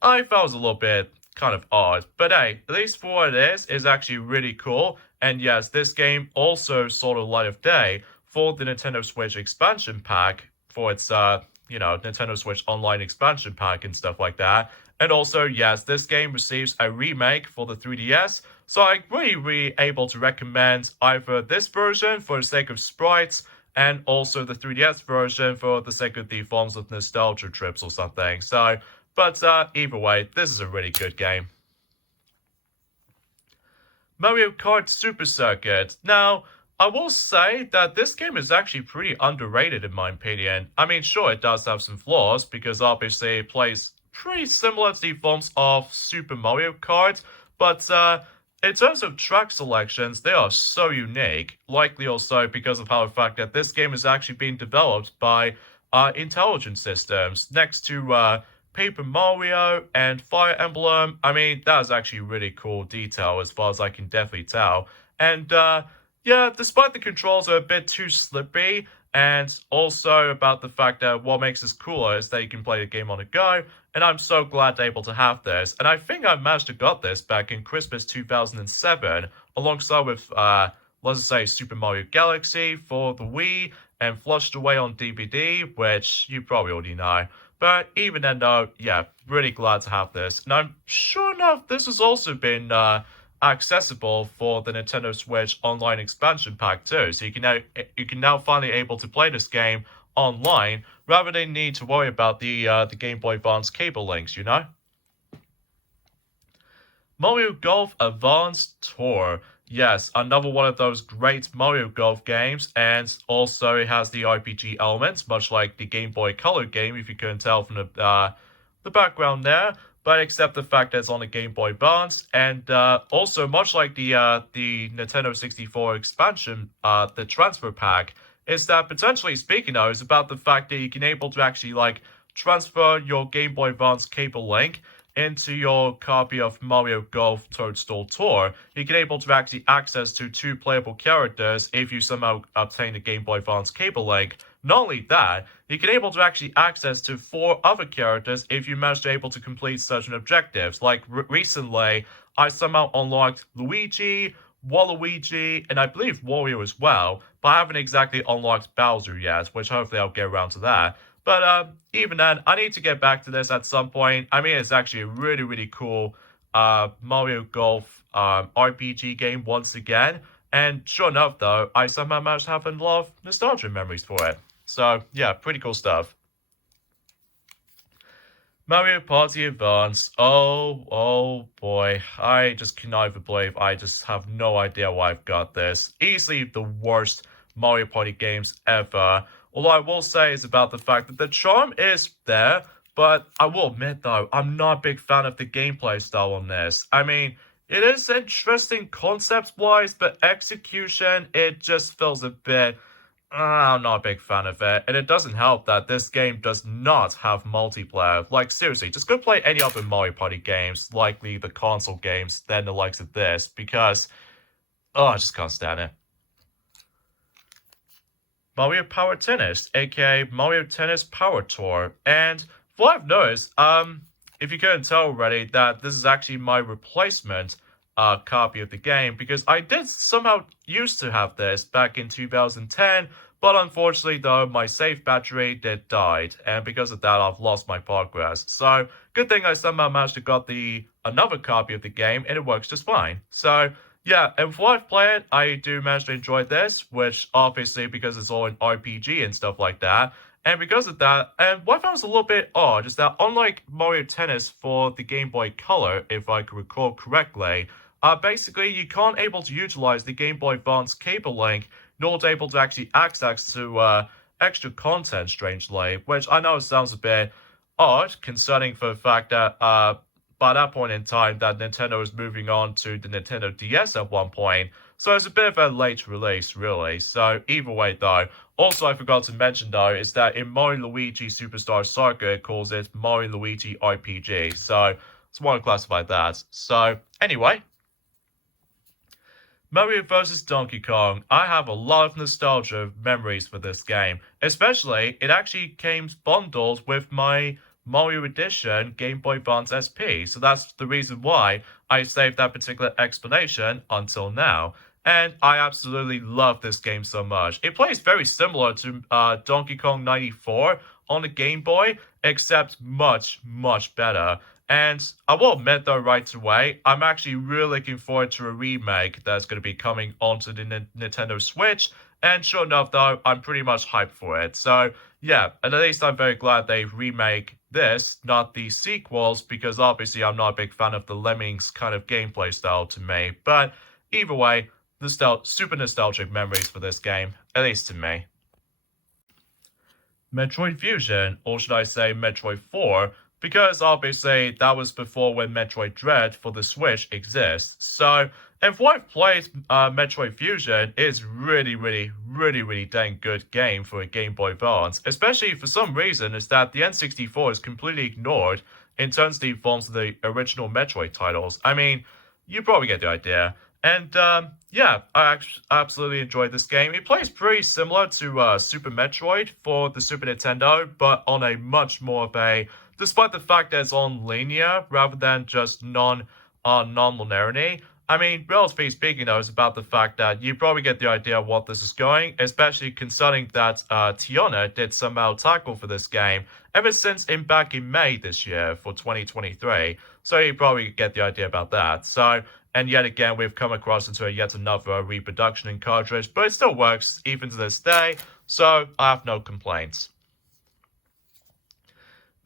I felt was a little bit kind of odd. But hey, at least for what it is actually really cool. And yes, this game also saw the light of day for the Nintendo Switch expansion pack for its, Nintendo Switch Online expansion pack and stuff like that. And also, yes, this game receives a remake for the 3DS, so I'm really able to recommend either this version for the sake of sprites, and also the 3DS version for the sake of the forms of nostalgia trips or something. So, but either way, this is a really good game. Mario Kart Super Circuit. Now, I will say that this game is actually pretty underrated in my opinion. I mean, sure, it does have some flaws because obviously it plays pretty similar to the forms of Super Mario Kart, but in terms of track selections, they are so unique, likely also because of how the fact that this game is actually being developed by Intelligent Systems next to Paper Mario and Fire Emblem. I mean, that is actually really cool detail as far as I can definitely tell. And yeah, despite the controls are a bit too slippy, and also about the fact that what makes this cooler is that you can play the game on the go, and I'm so glad able to have this. And I think I managed to got this back in Christmas 2007, alongside with, let's say, Super Mario Galaxy for the Wii, and flushed away on DVD, which you probably already know. But even then, though, yeah, really glad to have this. And I'm sure enough, this has also been accessible for the Nintendo Switch Online expansion pack too. So you can now finally able to play this game online rather than need to worry about the Game Boy Advance cable links. You know. Mario Golf Advanced Tour. Yes, another one of those great Mario Golf games, and also it has the RPG elements, much like the Game Boy Color game, if you couldn't tell from the background there. But except the fact that it's on the Game Boy Advance, and also much like the Nintendo 64 expansion, the transfer pack, is that potentially speaking though, is about the fact that you can able to actually like transfer your Game Boy Advance cable link into your copy of Mario Golf Toadstool Tour, you can able to actually access to two playable characters if you somehow obtain the Game Boy Advance cable link. Not only that, you can able to actually access to four other characters if you manage to able to complete certain objectives. Like recently, I somehow unlocked Luigi, Waluigi, and I believe Wario as well, but I haven't exactly unlocked Bowser yet, which hopefully I'll get around to that. But even then, I need to get back to this at some point. I mean, it's actually a really, really cool Mario Golf RPG game once again. And sure enough, though, I somehow managed to have a lot of nostalgia memories for it. So, yeah, pretty cool stuff. Mario Party Advance. Oh boy. I just cannot even believe I just have no idea why I've got this. Easily the worst Mario Party games ever. All I will say is about the fact that the charm is there, but I will admit though, I'm not a big fan of the gameplay style on this. I mean, it is interesting concept-wise, but execution, it just feels a bit I'm not a big fan of it, and it doesn't help that this game does not have multiplayer. Like, seriously, just go play any other Mario Party games, likely the console games, than the likes of this, because, oh, I just can't stand it. Mario Power Tennis, aka Mario Tennis Power Tour, and what I've noticed, if you couldn't tell already, that this is actually my replacement copy of the game, because I did somehow used to have this back in 2010, but unfortunately though, my save battery did died, and because of that, I've lost my progress. So, good thing I somehow managed to got the another copy of the game, and it works just fine. So, yeah, and for I've played, I do manage to enjoy this, which obviously because it's all an RPG and stuff like that, and because of that, and what I found was a little bit odd is that unlike Mario Tennis for the Game Boy Color, if I can recall correctly, basically you can't able to utilize the Game Boy Advance cable link, nor able to actually access to extra content, strangely, which I know sounds a bit odd, concerning for the fact that by that point in time that Nintendo was moving on to the Nintendo DS at one point. So it's a bit of a late release, really. So either way, though. Also, I forgot to mention, though, is that in Mario Luigi Superstar Saga, it calls it Mario Luigi RPG. So just want to classify that. So anyway, Mario vs. Donkey Kong. I have a lot of nostalgia memories for this game. Especially, it actually came bundled with my Mario Edition Game Boy Advance SP. So that's the reason why I saved that particular explanation until now. And I absolutely love this game so much. It plays very similar to Donkey Kong 94 on the Game Boy, except much, much better. And I will admit though right away, I'm actually really looking forward to a remake that's going to be coming onto the Nintendo Switch. And sure enough though, I'm pretty much hyped for it. So yeah, and at least I'm very glad they remake this, not the sequels, because obviously I'm not a big fan of the Lemmings kind of gameplay style to me. But either way, super nostalgic memories for this game, at least to me. Metroid Fusion, or should I say Metroid 4, because obviously that was before when Metroid Dread for the Switch exists. So, if what I've played Metroid Fusion is really dang good game for a Game Boy Advance, especially for some reason is that the N64 is completely ignored in terms of the forms of the original Metroid titles. I mean, you probably get the idea. And yeah, I absolutely enjoyed this game. It plays pretty similar to Super Metroid for the Super Nintendo, but on a much more of a, despite the fact that it's on linear rather than just non-linearity. I mean, relatively speaking, though, it's about the fact that you probably get the idea of what this is going, especially concerning that Tiona did somehow tackle for this game ever since back in May this year for 2023. So you probably get the idea about that. So, and yet again, we've come across into yet another reproduction in cartridge, but it still works even to this day, so I have no complaints.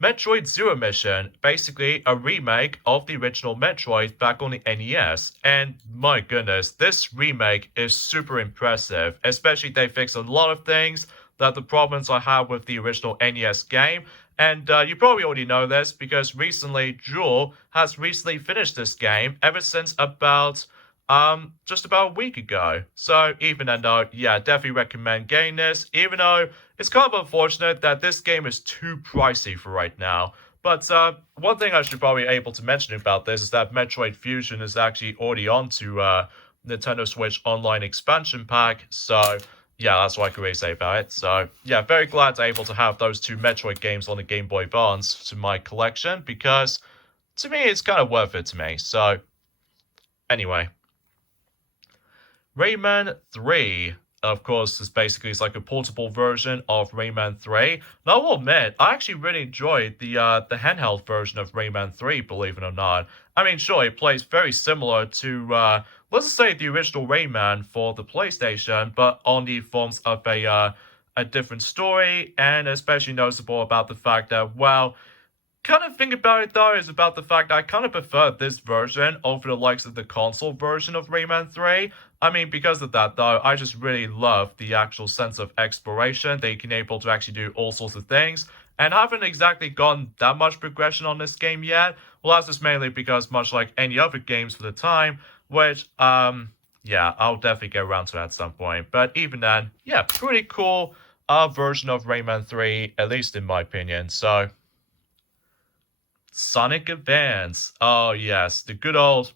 Metroid Zero Mission, basically a remake of the original Metroid back on the NES. And my goodness, this remake is super impressive, especially they fix a lot of things that the problems I had with the original NES game. And you probably already know this because recently Jewel has recently finished this game ever since about just about a week ago. So even though, yeah, definitely recommend getting this, even though it's kind of unfortunate that this game is too pricey for right now. But one thing I should probably be able to mention about this is that Metroid Fusion is actually already onto Nintendo Switch Online expansion pack. So yeah, that's what I can really say about it. So yeah, very glad to able to have those two Metroid games on the Game Boy Advance to my collection because to me it's kind of worth it to me. So anyway. Rayman 3, of course, is basically it's like a portable version of Rayman 3. Now, I will admit, I actually really enjoyed the handheld version of Rayman 3, believe it or not. I mean, sure, it plays very similar to, let's just say, the original Rayman for the PlayStation, but on the forms of a different story, and especially noticeable about the fact that, well, kind of thing about it though is about the fact I kind of prefer this version over the likes of the console version of Rayman 3. I mean, because of that though, I just really love the actual sense of exploration that you can able to actually do all sorts of things. And I haven't exactly gotten that much progression on this game yet. Well, that's just mainly because much like any other games for the time, which, yeah, I'll definitely get around to that at some point. But even then, yeah, pretty cool version of Rayman 3, at least in my opinion. So, Sonic Advance. Oh, yes, the good old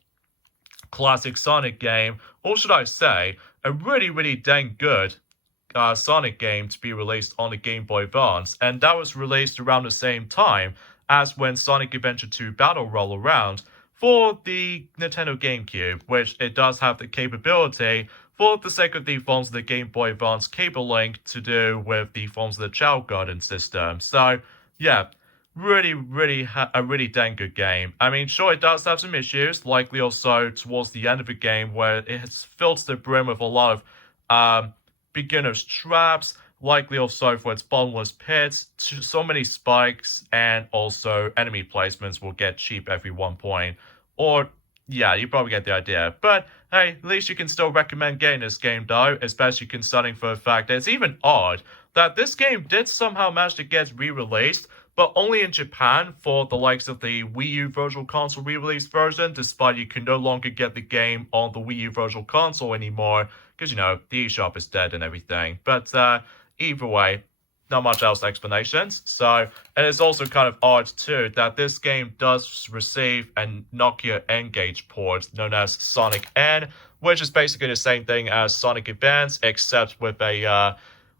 classic Sonic game, or should I say, a really, really dang good Sonic game to be released on the Game Boy Advance, and that was released around the same time as when Sonic Adventure 2 Battle roll around for the Nintendo GameCube, which it does have the capability for the sake of the forms of the Game Boy Advance cable link to do with the forms of the Child Garden system. So, yeah, really, really, a really dang good game. I mean, sure, it does have some issues, likely also towards the end of the game, where it has filled to the brim with a lot of beginner's traps, likely also for its bottomless pits, so many spikes, and also enemy placements will get cheap every 1 point. Or, yeah, you probably get the idea. But, hey, at least you can still recommend getting this game, though, especially considering for the fact that it's even odd that this game did somehow manage to get re-released, but only in Japan for the likes of the Wii U Virtual Console re-release version, despite you can no longer get the game on the Wii U Virtual Console anymore, because, you know, the eShop is dead and everything. But either way, not much else explanations. So, and it's also kind of odd too that this game does receive a Nokia N-Gage port known as Sonic N, which is basically the same thing as Sonic Advance, except with a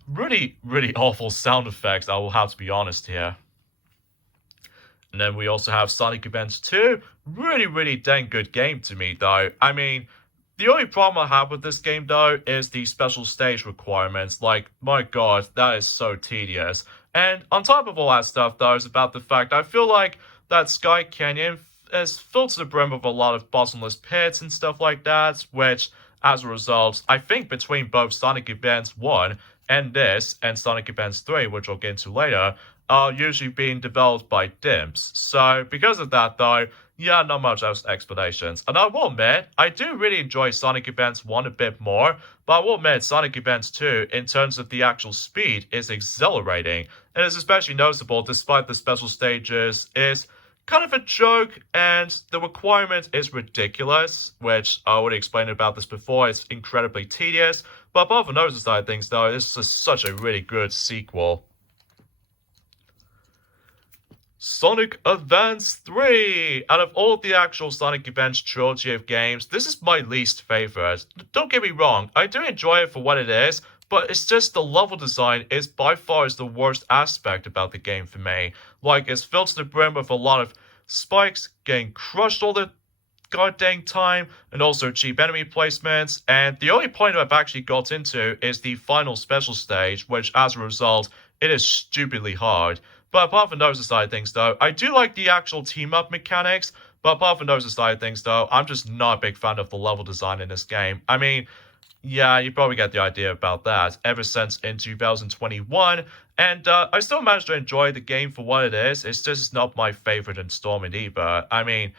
really, really awful sound effects, I will have to be honest here. And then we also have Sonic Adventure 2. Really, really dang good game to me, though. I mean, the only problem I have with this game, though, is the special stage requirements. Like, my god, that is so tedious. And on top of all that stuff, though, is about the fact I feel like that Sky Canyon is filled to the brim with a lot of bottomless pits and stuff like that, which, as a result, I think between both Sonic Advance 1 and this, and Sonic Advance 3, which I'll get into later, are usually being developed by DIMPs. So, because of that, though, yeah, not much else explanations. And I will admit, I do really enjoy Sonic Advance 1 a bit more, but I will admit Sonic Advance 2, in terms of the actual speed, is exhilarating, and is especially noticeable despite the special stages, is kind of a joke, and the requirement is ridiculous, which I already explained about this before, it's incredibly tedious, but apart from those side of things, though, this is such a really good sequel. Sonic Advance 3! Out of all the actual Sonic Advance trilogy of games, this is my least favorite. Don't get me wrong, I do enjoy it for what it is, but it's just the level design is by far is the worst aspect about the game for me. Like, it's filled to the brim with a lot of spikes, getting crushed all the goddamn time, and also cheap enemy placements, and the only point I've actually got into is the final special stage, which as a result, it is stupidly hard. But apart from those aside things though, I do like the actual team-up mechanics, but apart from those aside things though, I'm just not a big fan of the level design in this game. I mean, Yeah, you probably get the idea about that. Ever since in 2021, and I still managed to enjoy the game for what it is. It's just not my favorite installment either. I mean,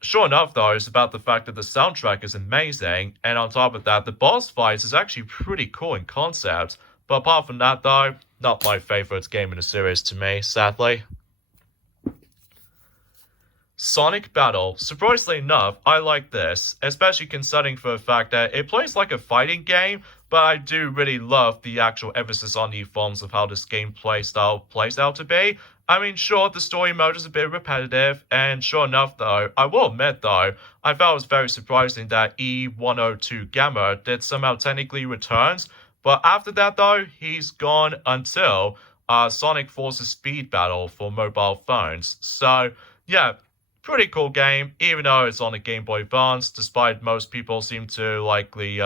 sure enough, though, it's about the fact that the soundtrack is amazing, and on top of that, the boss fights is actually pretty cool in concept. But apart from that, though, not my favorite game in the series to me, sadly. Sonic Battle. Surprisingly enough, I like this, especially considering for the fact that it plays like a fighting game, but I do really love the actual emphasis on the forms of how this gameplay style plays out to be. I mean, sure, the story mode is a bit repetitive, and sure enough, though, I will admit, though, I felt it was very surprising that E102 Gamma did somehow technically returns, but after that, though, he's gone until Sonic Forces Speed Battle for mobile phones. So, yeah, pretty cool game, even though it's on a Game Boy Advance, despite most people seem to likely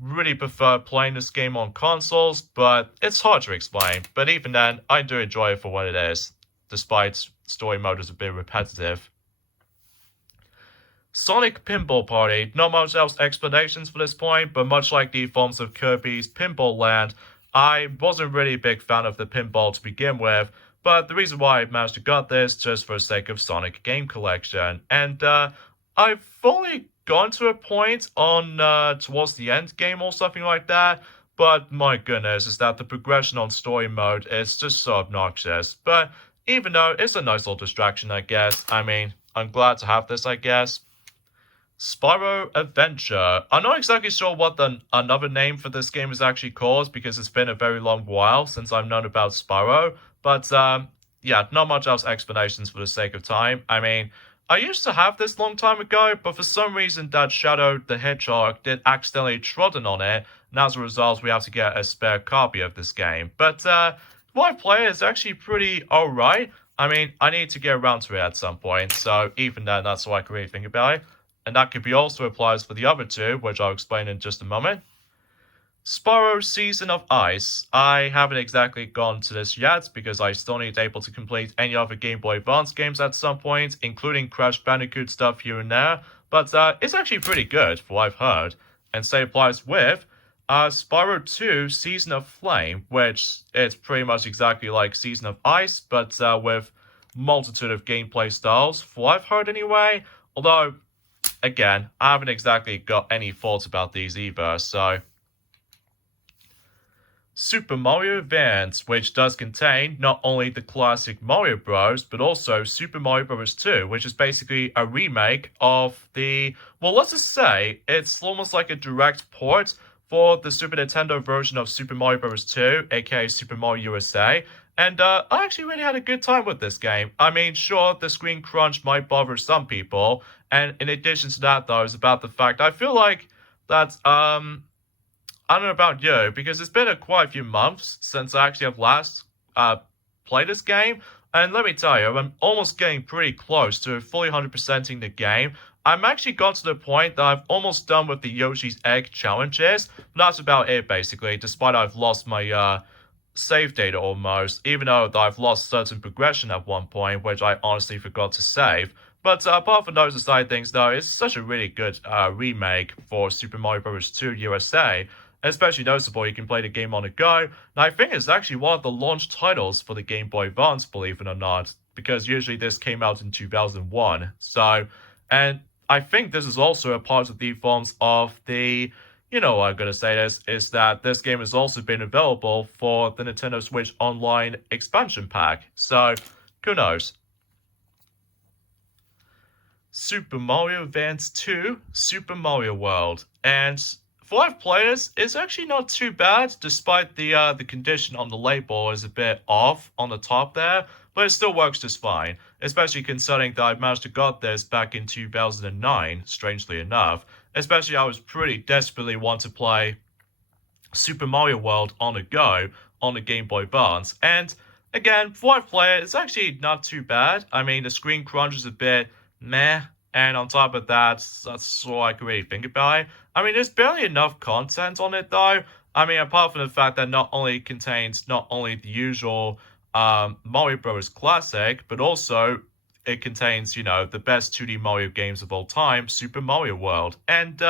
really prefer playing this game on consoles, but it's hard to explain. But even then, I do enjoy it for what it is, despite story mode is a bit repetitive. Sonic Pinball Party. Not much else explanations for this point, but much like the forms of Kirby's Pinball Land, I wasn't really a big fan of the pinball to begin with, but the reason why I managed to get this just for the sake of Sonic Game Collection. And I've only gone to a point on towards the end game or something like that, but my goodness, is that the progression on story mode is just so obnoxious. But even though it's a nice little distraction, I guess. I mean, I'm glad to have this, I guess. Spyro Adventure. I'm not exactly sure what the another name for this game is actually called because it's been a very long while since I've known about Spyro. But yeah, not much else explanations for the sake of time. I mean, I used to have this long time ago, but for some reason that Shadow the Hedgehog did accidentally trodden on it, and as a result, we have to get a spare copy of this game. But my play is actually pretty alright. I mean, I need to get around to it at some point, so even then, that's all I can really think about it. And that could be also applies for the other two, which I'll explain in just a moment. Spyro Season of Ice. I haven't exactly gone to this yet because I still need able to complete any other Game Boy Advance games at some point, including Crash Bandicoot stuff here and there. But it's actually pretty good, for what I've heard. And same applies with Spyro 2 Season of Flame, which it's pretty much exactly like Season of Ice, but with multitude of gameplay styles, for what I've heard anyway. Although, again, I haven't exactly got any thoughts about these either, so Super Mario Advance, which does contain not only the classic Mario Bros, but also Super Mario Bros. 2, which is basically a remake of the, well, let's just say it's almost like a direct port for the Super Nintendo version of Super Mario Bros. 2, aka Super Mario USA. And I actually really had a good time with this game. I mean, sure, the screen crunch might bother some people, and in addition to that, though, is about the fact I feel like that I don't know about you, because it's been quite a few months since I actually have last played this game, and let me tell you, I'm almost getting pretty close to fully 100%ing the game. I'm actually got to the point that I've almost done with the Yoshi's Egg challenges, but that's about it basically, despite I've lost my save data almost, even though I've lost certain progression at one point, which I honestly forgot to save. But apart from those aside things, though, it's such a really good remake for Super Mario Bros. 2 USA. Especially noticeable, you can play the game on the go, and I think it's actually one of the launch titles for the Game Boy Advance, believe it or not, because usually this came out in 2001. So, and I think this is also a part of the forms of the, you know what I'm gonna say this, is that this game has also been available for the Nintendo Switch Online expansion pack. So, who knows? Super Mario Advance 2, Super Mario World, and 5 players is actually not too bad, despite the condition on the label is a bit off on the top there, but it still works just fine. Especially considering that I managed to got this back in 2009, strangely enough. Especially I was pretty desperately want to play Super Mario World on the go on the Game Boy Advance, and again, 5 player is actually not too bad. I mean, the screen crunch is a bit meh, and on top of that, that's all I can really think about it. I mean, there's barely enough content on it though. I mean, apart from the fact that not only contains not only the usual Mario Bros. Classic, but also it contains, you know, the best 2D Mario games of all time, Super Mario World. And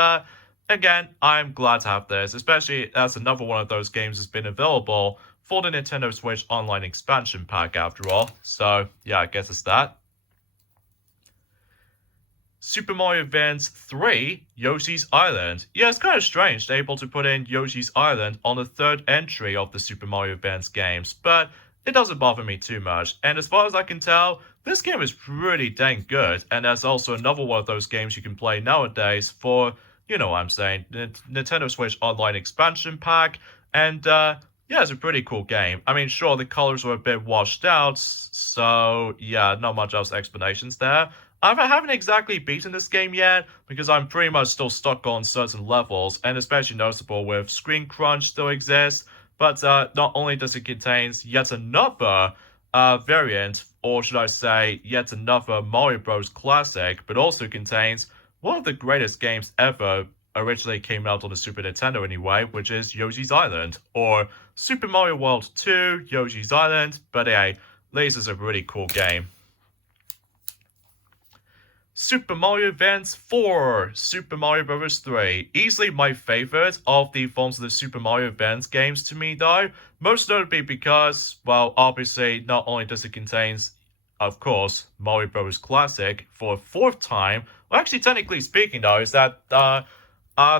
again, I'm glad to have this, especially as another one of those games has been available for the Nintendo Switch Online expansion pack after all. So, yeah, I guess it's that. Super Mario Advance 3, Yoshi's Island. Yeah, it's kind of strange they're able to put in Yoshi's Island on the third entry of the Super Mario Advance games, but it doesn't bother me too much. And as far as I can tell, this game is pretty dang good, and that's also another one of those games you can play nowadays for, you know what I'm saying, Nintendo Switch Online expansion pack, and yeah, it's a pretty cool game. I mean, sure, the colors were a bit washed out, so yeah, not much else explanations there. I haven't exactly beaten this game yet because I'm pretty much still stuck on certain levels, and especially noticeable with screen crunch still exists. But not only does it contain yet another variant, or should I say, yet another Mario Bros. Classic, but also contains one of the greatest games ever originally came out on the Super Nintendo anyway, which is Yoshi's Island, or Super Mario World 2, Yoshi's Island, but hey, this is a really cool game. Super Mario Advance 4, Super Mario Bros. 3. Easily my favorite of the forms of the Super Mario Advance games to me, though. Most notably because, well, obviously, not only does it contain, of course, Mario Bros. Classic for a fourth time. Well, actually, technically speaking, though, is that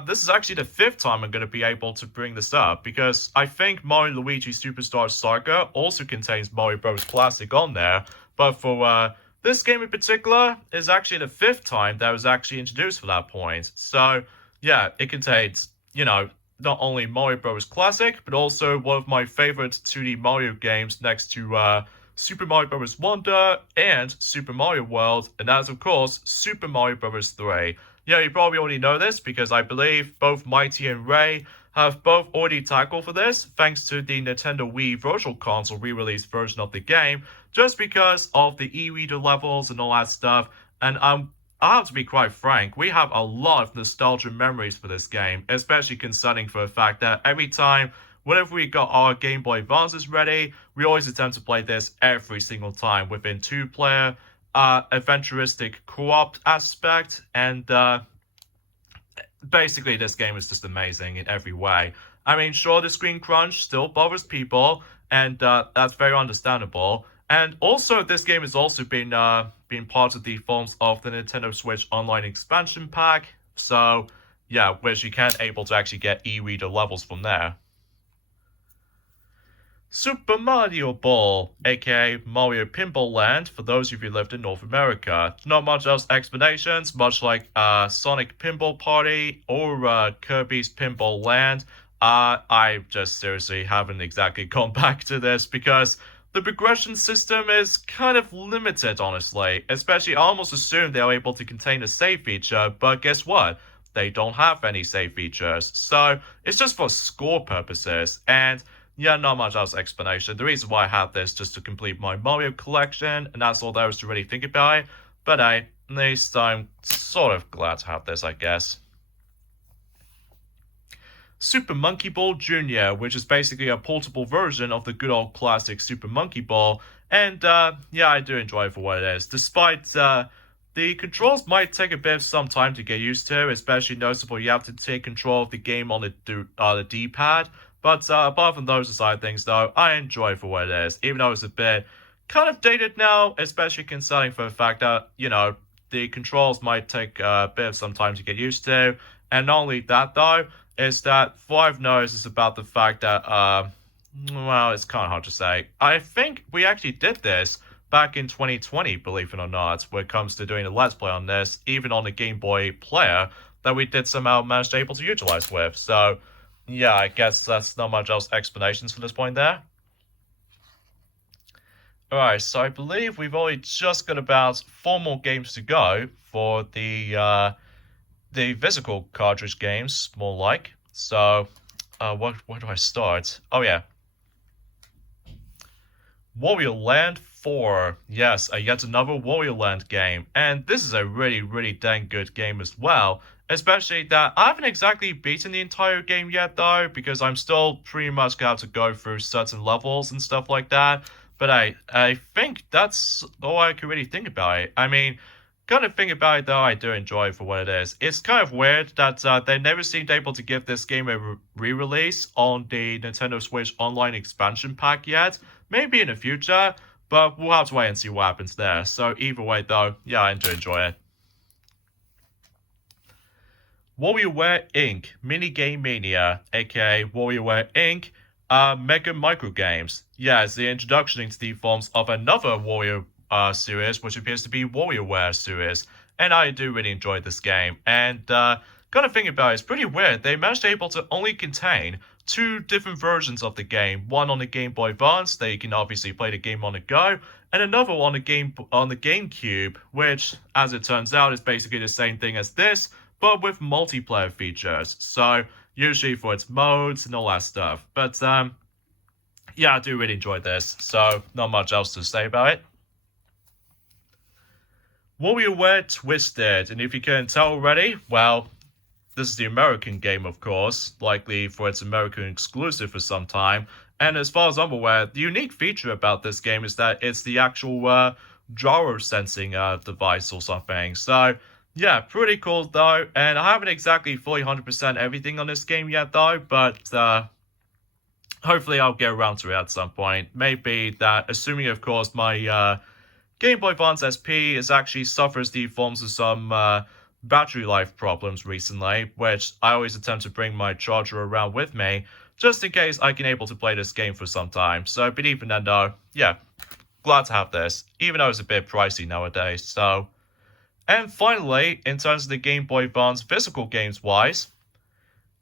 this is actually the fifth time I'm going to be able to bring this up because I think Mario Luigi Superstar Saga also contains Mario Bros. Classic on there, but for this game in particular is actually the fifth time that was actually introduced for that point. So yeah, it contains, you know, not only Mario Bros. Classic, but also one of my favorite 2D Mario games next to Super Mario Bros. Wonder and Super Mario World, and that's of course Super Mario Bros. 3. Yeah, you probably already know this because I believe both Mighty and Ray have both already tackled for this, thanks to the Nintendo Wii Virtual Console re-release version of the game, just because of the e-reader levels and all that stuff. And I have to be quite frank, we have a lot of nostalgia memories for this game, especially concerning for the fact that every time, whenever we got our Game Boy Advances ready, we always attempt to play this every single time within two-player, adventuristic co-op aspect, and basically this game is just amazing in every way. I mean, sure, the screen crunch still bothers people, and that's very understandable. And also, this game has also been part of the forms of the Nintendo Switch Online expansion pack. So, yeah, which you can able to actually get e-reader levels from there. Super Mario Ball, aka Mario Pinball Land, for those of you who lived in North America. Not much else explanations, much like Sonic Pinball Party or Kirby's Pinball Land. I just seriously haven't exactly gone back to this because the progression system is kind of limited, honestly. Especially, I almost assumed they were able to contain a save feature, but guess what? They don't have any save features. So it's just for score purposes, and yeah, not much else explanation. The reason why I have this just to complete my Mario collection, and that's all there is to really think about it. But at least I'm sort of glad to have this, I guess. Super Monkey Ball Jr., which is basically a portable version of the good old classic Super Monkey Ball. And yeah, I do enjoy it for what it is. Despite the controls might take a bit of some time to get used to, especially noticeable you have to take control of the game on the D-pad. But apart from those side things, though, I enjoy it for what it is, even though it's a bit kind of dated now, especially concerning for the fact that, you know, the controls might take a bit of some time to get used to. And not only that, though, is that what I've noticed is about the fact that, well, it's kind of hard to say. I think we actually did this back in 2020, believe it or not, when it comes to doing a Let's Play on this, even on the Game Boy player, that we did somehow manage to able to utilize with. So, yeah, I guess that's not much else explanations for this point there. Alright, so I believe we've only just got about 4 more games to go for the physical cartridge games, more like. So, where do I start? Oh yeah, Wario Land 4. Yes, yet another Wario Land game. And this is a really, really dang good game as well. Especially that I haven't exactly beaten the entire game yet, though, because I'm still pretty much going to have to go through certain levels and stuff like that. But I think that's all I can really think about it. I mean, kind of thing about it though, I do enjoy it for what it is. It's kind of weird that they never seemed able to give this game a re-release on the Nintendo Switch Online expansion pack yet. Maybe in the future, but we'll have to wait and see what happens there. So either way though, yeah, I do enjoy it. WarioWare Inc. Minigame Mania, aka WarioWare Inc. Mega Micro Games. Yeah, it's the introduction into the forms of another Wario series, which appears to be WarioWare series. And I do really enjoy this game. And kind of thinking about it, it's pretty weird. They managed to able to only contain two different versions of the game. One on the Game Boy Advance, that you can obviously play the game on the go, and another on the GameCube, which, as it turns out, is basically the same thing as this, but with multiplayer features. So usually for its modes and all that stuff. But yeah, I do really enjoy this. So not much else to say about it. WarioWare Twisted, and if you couldn't tell already, well, this is the American game, of course, likely for its American exclusive for some time. And as far as I'm aware, the unique feature about this game is that it's the actual gyro sensing device or something. So yeah, pretty cool though. And I haven't exactly fully 100% everything on this game yet though, but hopefully I'll get around to it at some point. Maybe that, assuming of course my Game Boy Advance SP is actually suffers the forms of some battery life problems recently, which I always attempt to bring my charger around with me, just in case I can able to play this game for some time. So, but even then though, yeah, glad to have this, even though it's a bit pricey nowadays, so. And finally, in terms of the Game Boy Advance physical games wise,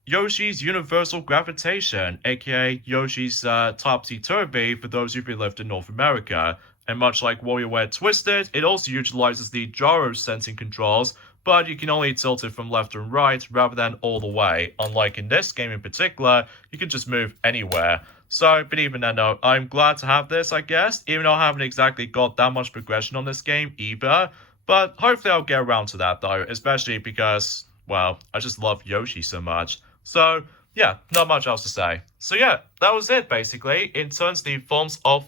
Yoshi's Universal Gravitation, aka Yoshi's Topsy-Turvy for those who lived in North America. And much like WarioWare Twisted, it also utilizes the gyro sensing controls, but you can only tilt it from left and right rather than all the way. Unlike in this game in particular, you can just move anywhere. So, but even then though, I'm glad to have this, I guess, even though I haven't exactly got that much progression on this game either. But hopefully I'll get around to that though, especially because, well, I just love Yoshi so much. So, yeah, not much else to say. So yeah, that was it basically, in terms of the forms of,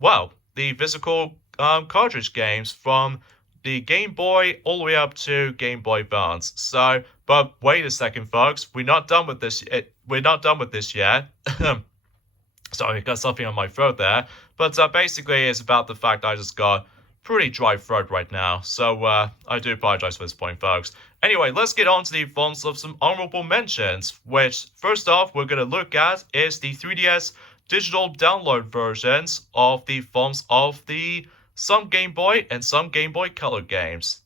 well, the physical cartridge games from the Game Boy all the way up to Game Boy Advance. So, but wait a second, folks, we're not done with this. We're not done with this yet. Sorry, I got something on my throat there. But basically, it's about the fact I just got pretty dry throat right now. So I do apologize for this point, folks. Anyway, let's get on to the forms of some honorable mentions. Which, first off, we're going to look at is the 3DS digital download versions of the forms of the some Game Boy and some Game Boy Color games.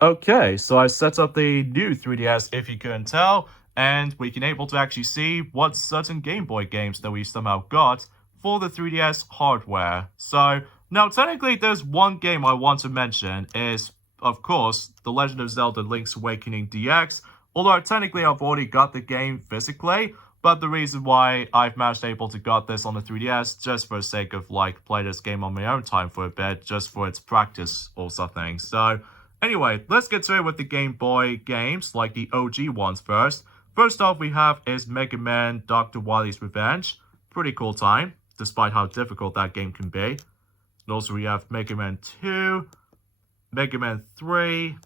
Okay, so I set up the new 3DS if you couldn't tell, and we can able to actually see what certain Game Boy games that we somehow got for the 3DS hardware. So now technically there's one game I want to mention is, of course, The Legend of Zelda Link's Awakening DX, although technically I've already got the game physically. But the reason why I've managed able to got this on the 3DS, just for the sake of, like, play this game on my own time for a bit, just for its practice or something. So, anyway, let's get to it with the Game Boy games, like the OG ones first. First off, we have is Mega Man Dr. Wily's Revenge. Pretty cool time, despite how difficult that game can be. And also we have Mega Man 2, Mega Man 3,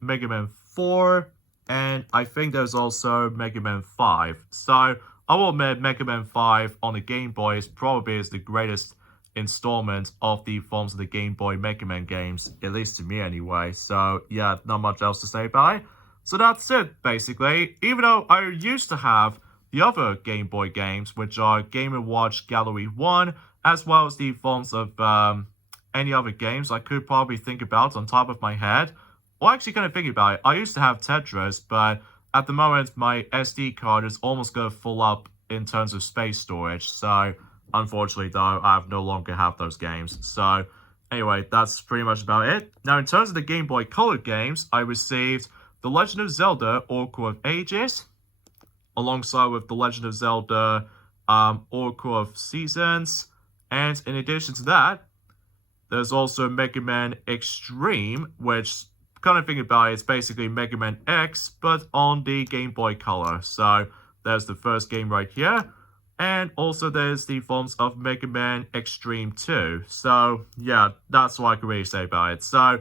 Mega Man 4, and I think there's also Mega Man 5. So, I will admit Mega Man 5 on the Game Boy is probably the greatest installment of the forms of the Game Boy Mega Man games, at least to me anyway. So, yeah, not much else to say about it. So that's it, basically. Even though I used to have the other Game Boy games, which are Game & Watch Gallery 1, as well as the forms of any other games I could probably think about on top of my head. Well, actually, kind of thinking about it, I used to have Tetris, but at the moment, my SD card is almost going to fill up in terms of space storage. So, unfortunately, though, I no longer have those games. So, anyway, that's pretty much about it. Now, in terms of the Game Boy Color games, I received The Legend of Zelda Oracle of Ages, alongside with The Legend of Zelda Oracle of Seasons. And in addition to that, there's also Mega Man Extreme, which, kind of thinking about it, it's basically Mega Man X, but on the Game Boy Color. So there's the first game right here. And also there's the forms of Mega Man Extreme 2. So yeah, that's what I can really say about it. So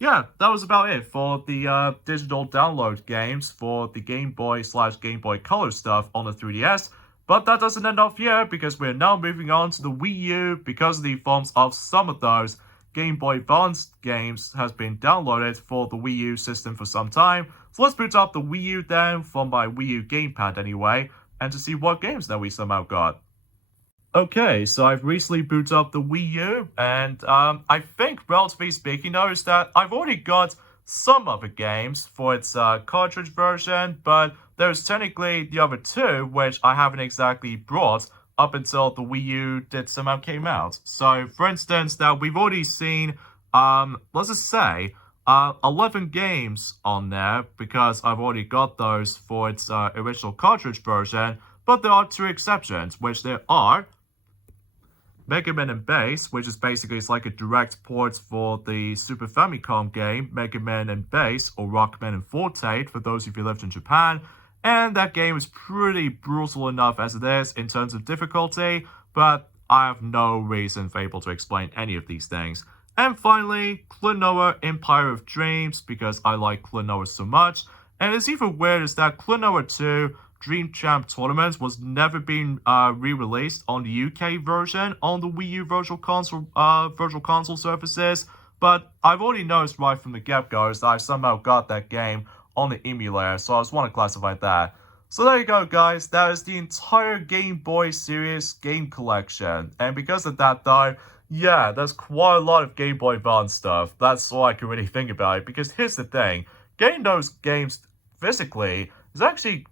yeah, that was about it for the digital download games for the Game Boy/Game Boy Color stuff on the 3DS. But that doesn't end off here because we're now moving on to the Wii U because the forms of some of those Game Boy Advance games has been downloaded for the Wii U system for some time. So let's boot up the Wii U then from my Wii U gamepad anyway, and to see what games that we somehow got. Okay, so I've recently booted up the Wii U, and I think, relatively speaking, notice that I've already got some other games for its cartridge version, but there's technically the other two which I haven't exactly brought up until the Wii U did somehow came out. So, for instance, now we've already seen, let's just say, 11 games on there because I've already got those for its original cartridge version, but there are two exceptions, which there are Mega Man and Bass, which is basically it's like a direct port for the Super Famicom game Mega Man and Bass, or Rockman and Forte for those of you who lived in Japan. And that game is pretty brutal enough as it is in terms of difficulty, but I have no reason for able to explain any of these things. And finally, Klonoa Empire of Dreams, because I like Klonoa so much. And it's even weird is that Klonoa 2 Dream Champ Tournament was never been re-released on the UK version on the Wii U Virtual Console services, but I've already noticed right from the get-go that I somehow got that game on the emulator, so I just want to classify that. So there you go, guys. That is the entire Game Boy series game collection, and because of that, though, yeah, there's quite a lot of Game Boy Advance stuff. That's all I can really think about it, because here's the thing. Getting those games physically is actually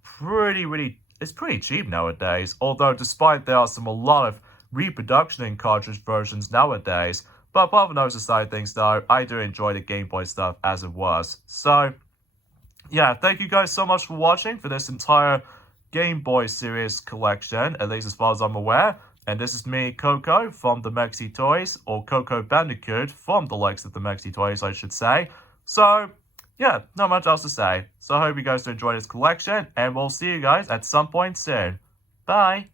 it's pretty cheap nowadays, although despite there are a lot of reproduction in cartridge versions nowadays. But apart from those side things though, I do enjoy the Game Boy stuff as it was. So yeah, thank you guys so much for watching for this entire Game Boy series collection, at least as far as I'm aware. And this is me, Coco, from the Mexi Toys, or Coco Bandicoot from the likes of the Mexi Toys, I should say. So yeah, not much else to say. So I hope you guys enjoyed this collection, and we'll see you guys at some point soon. Bye!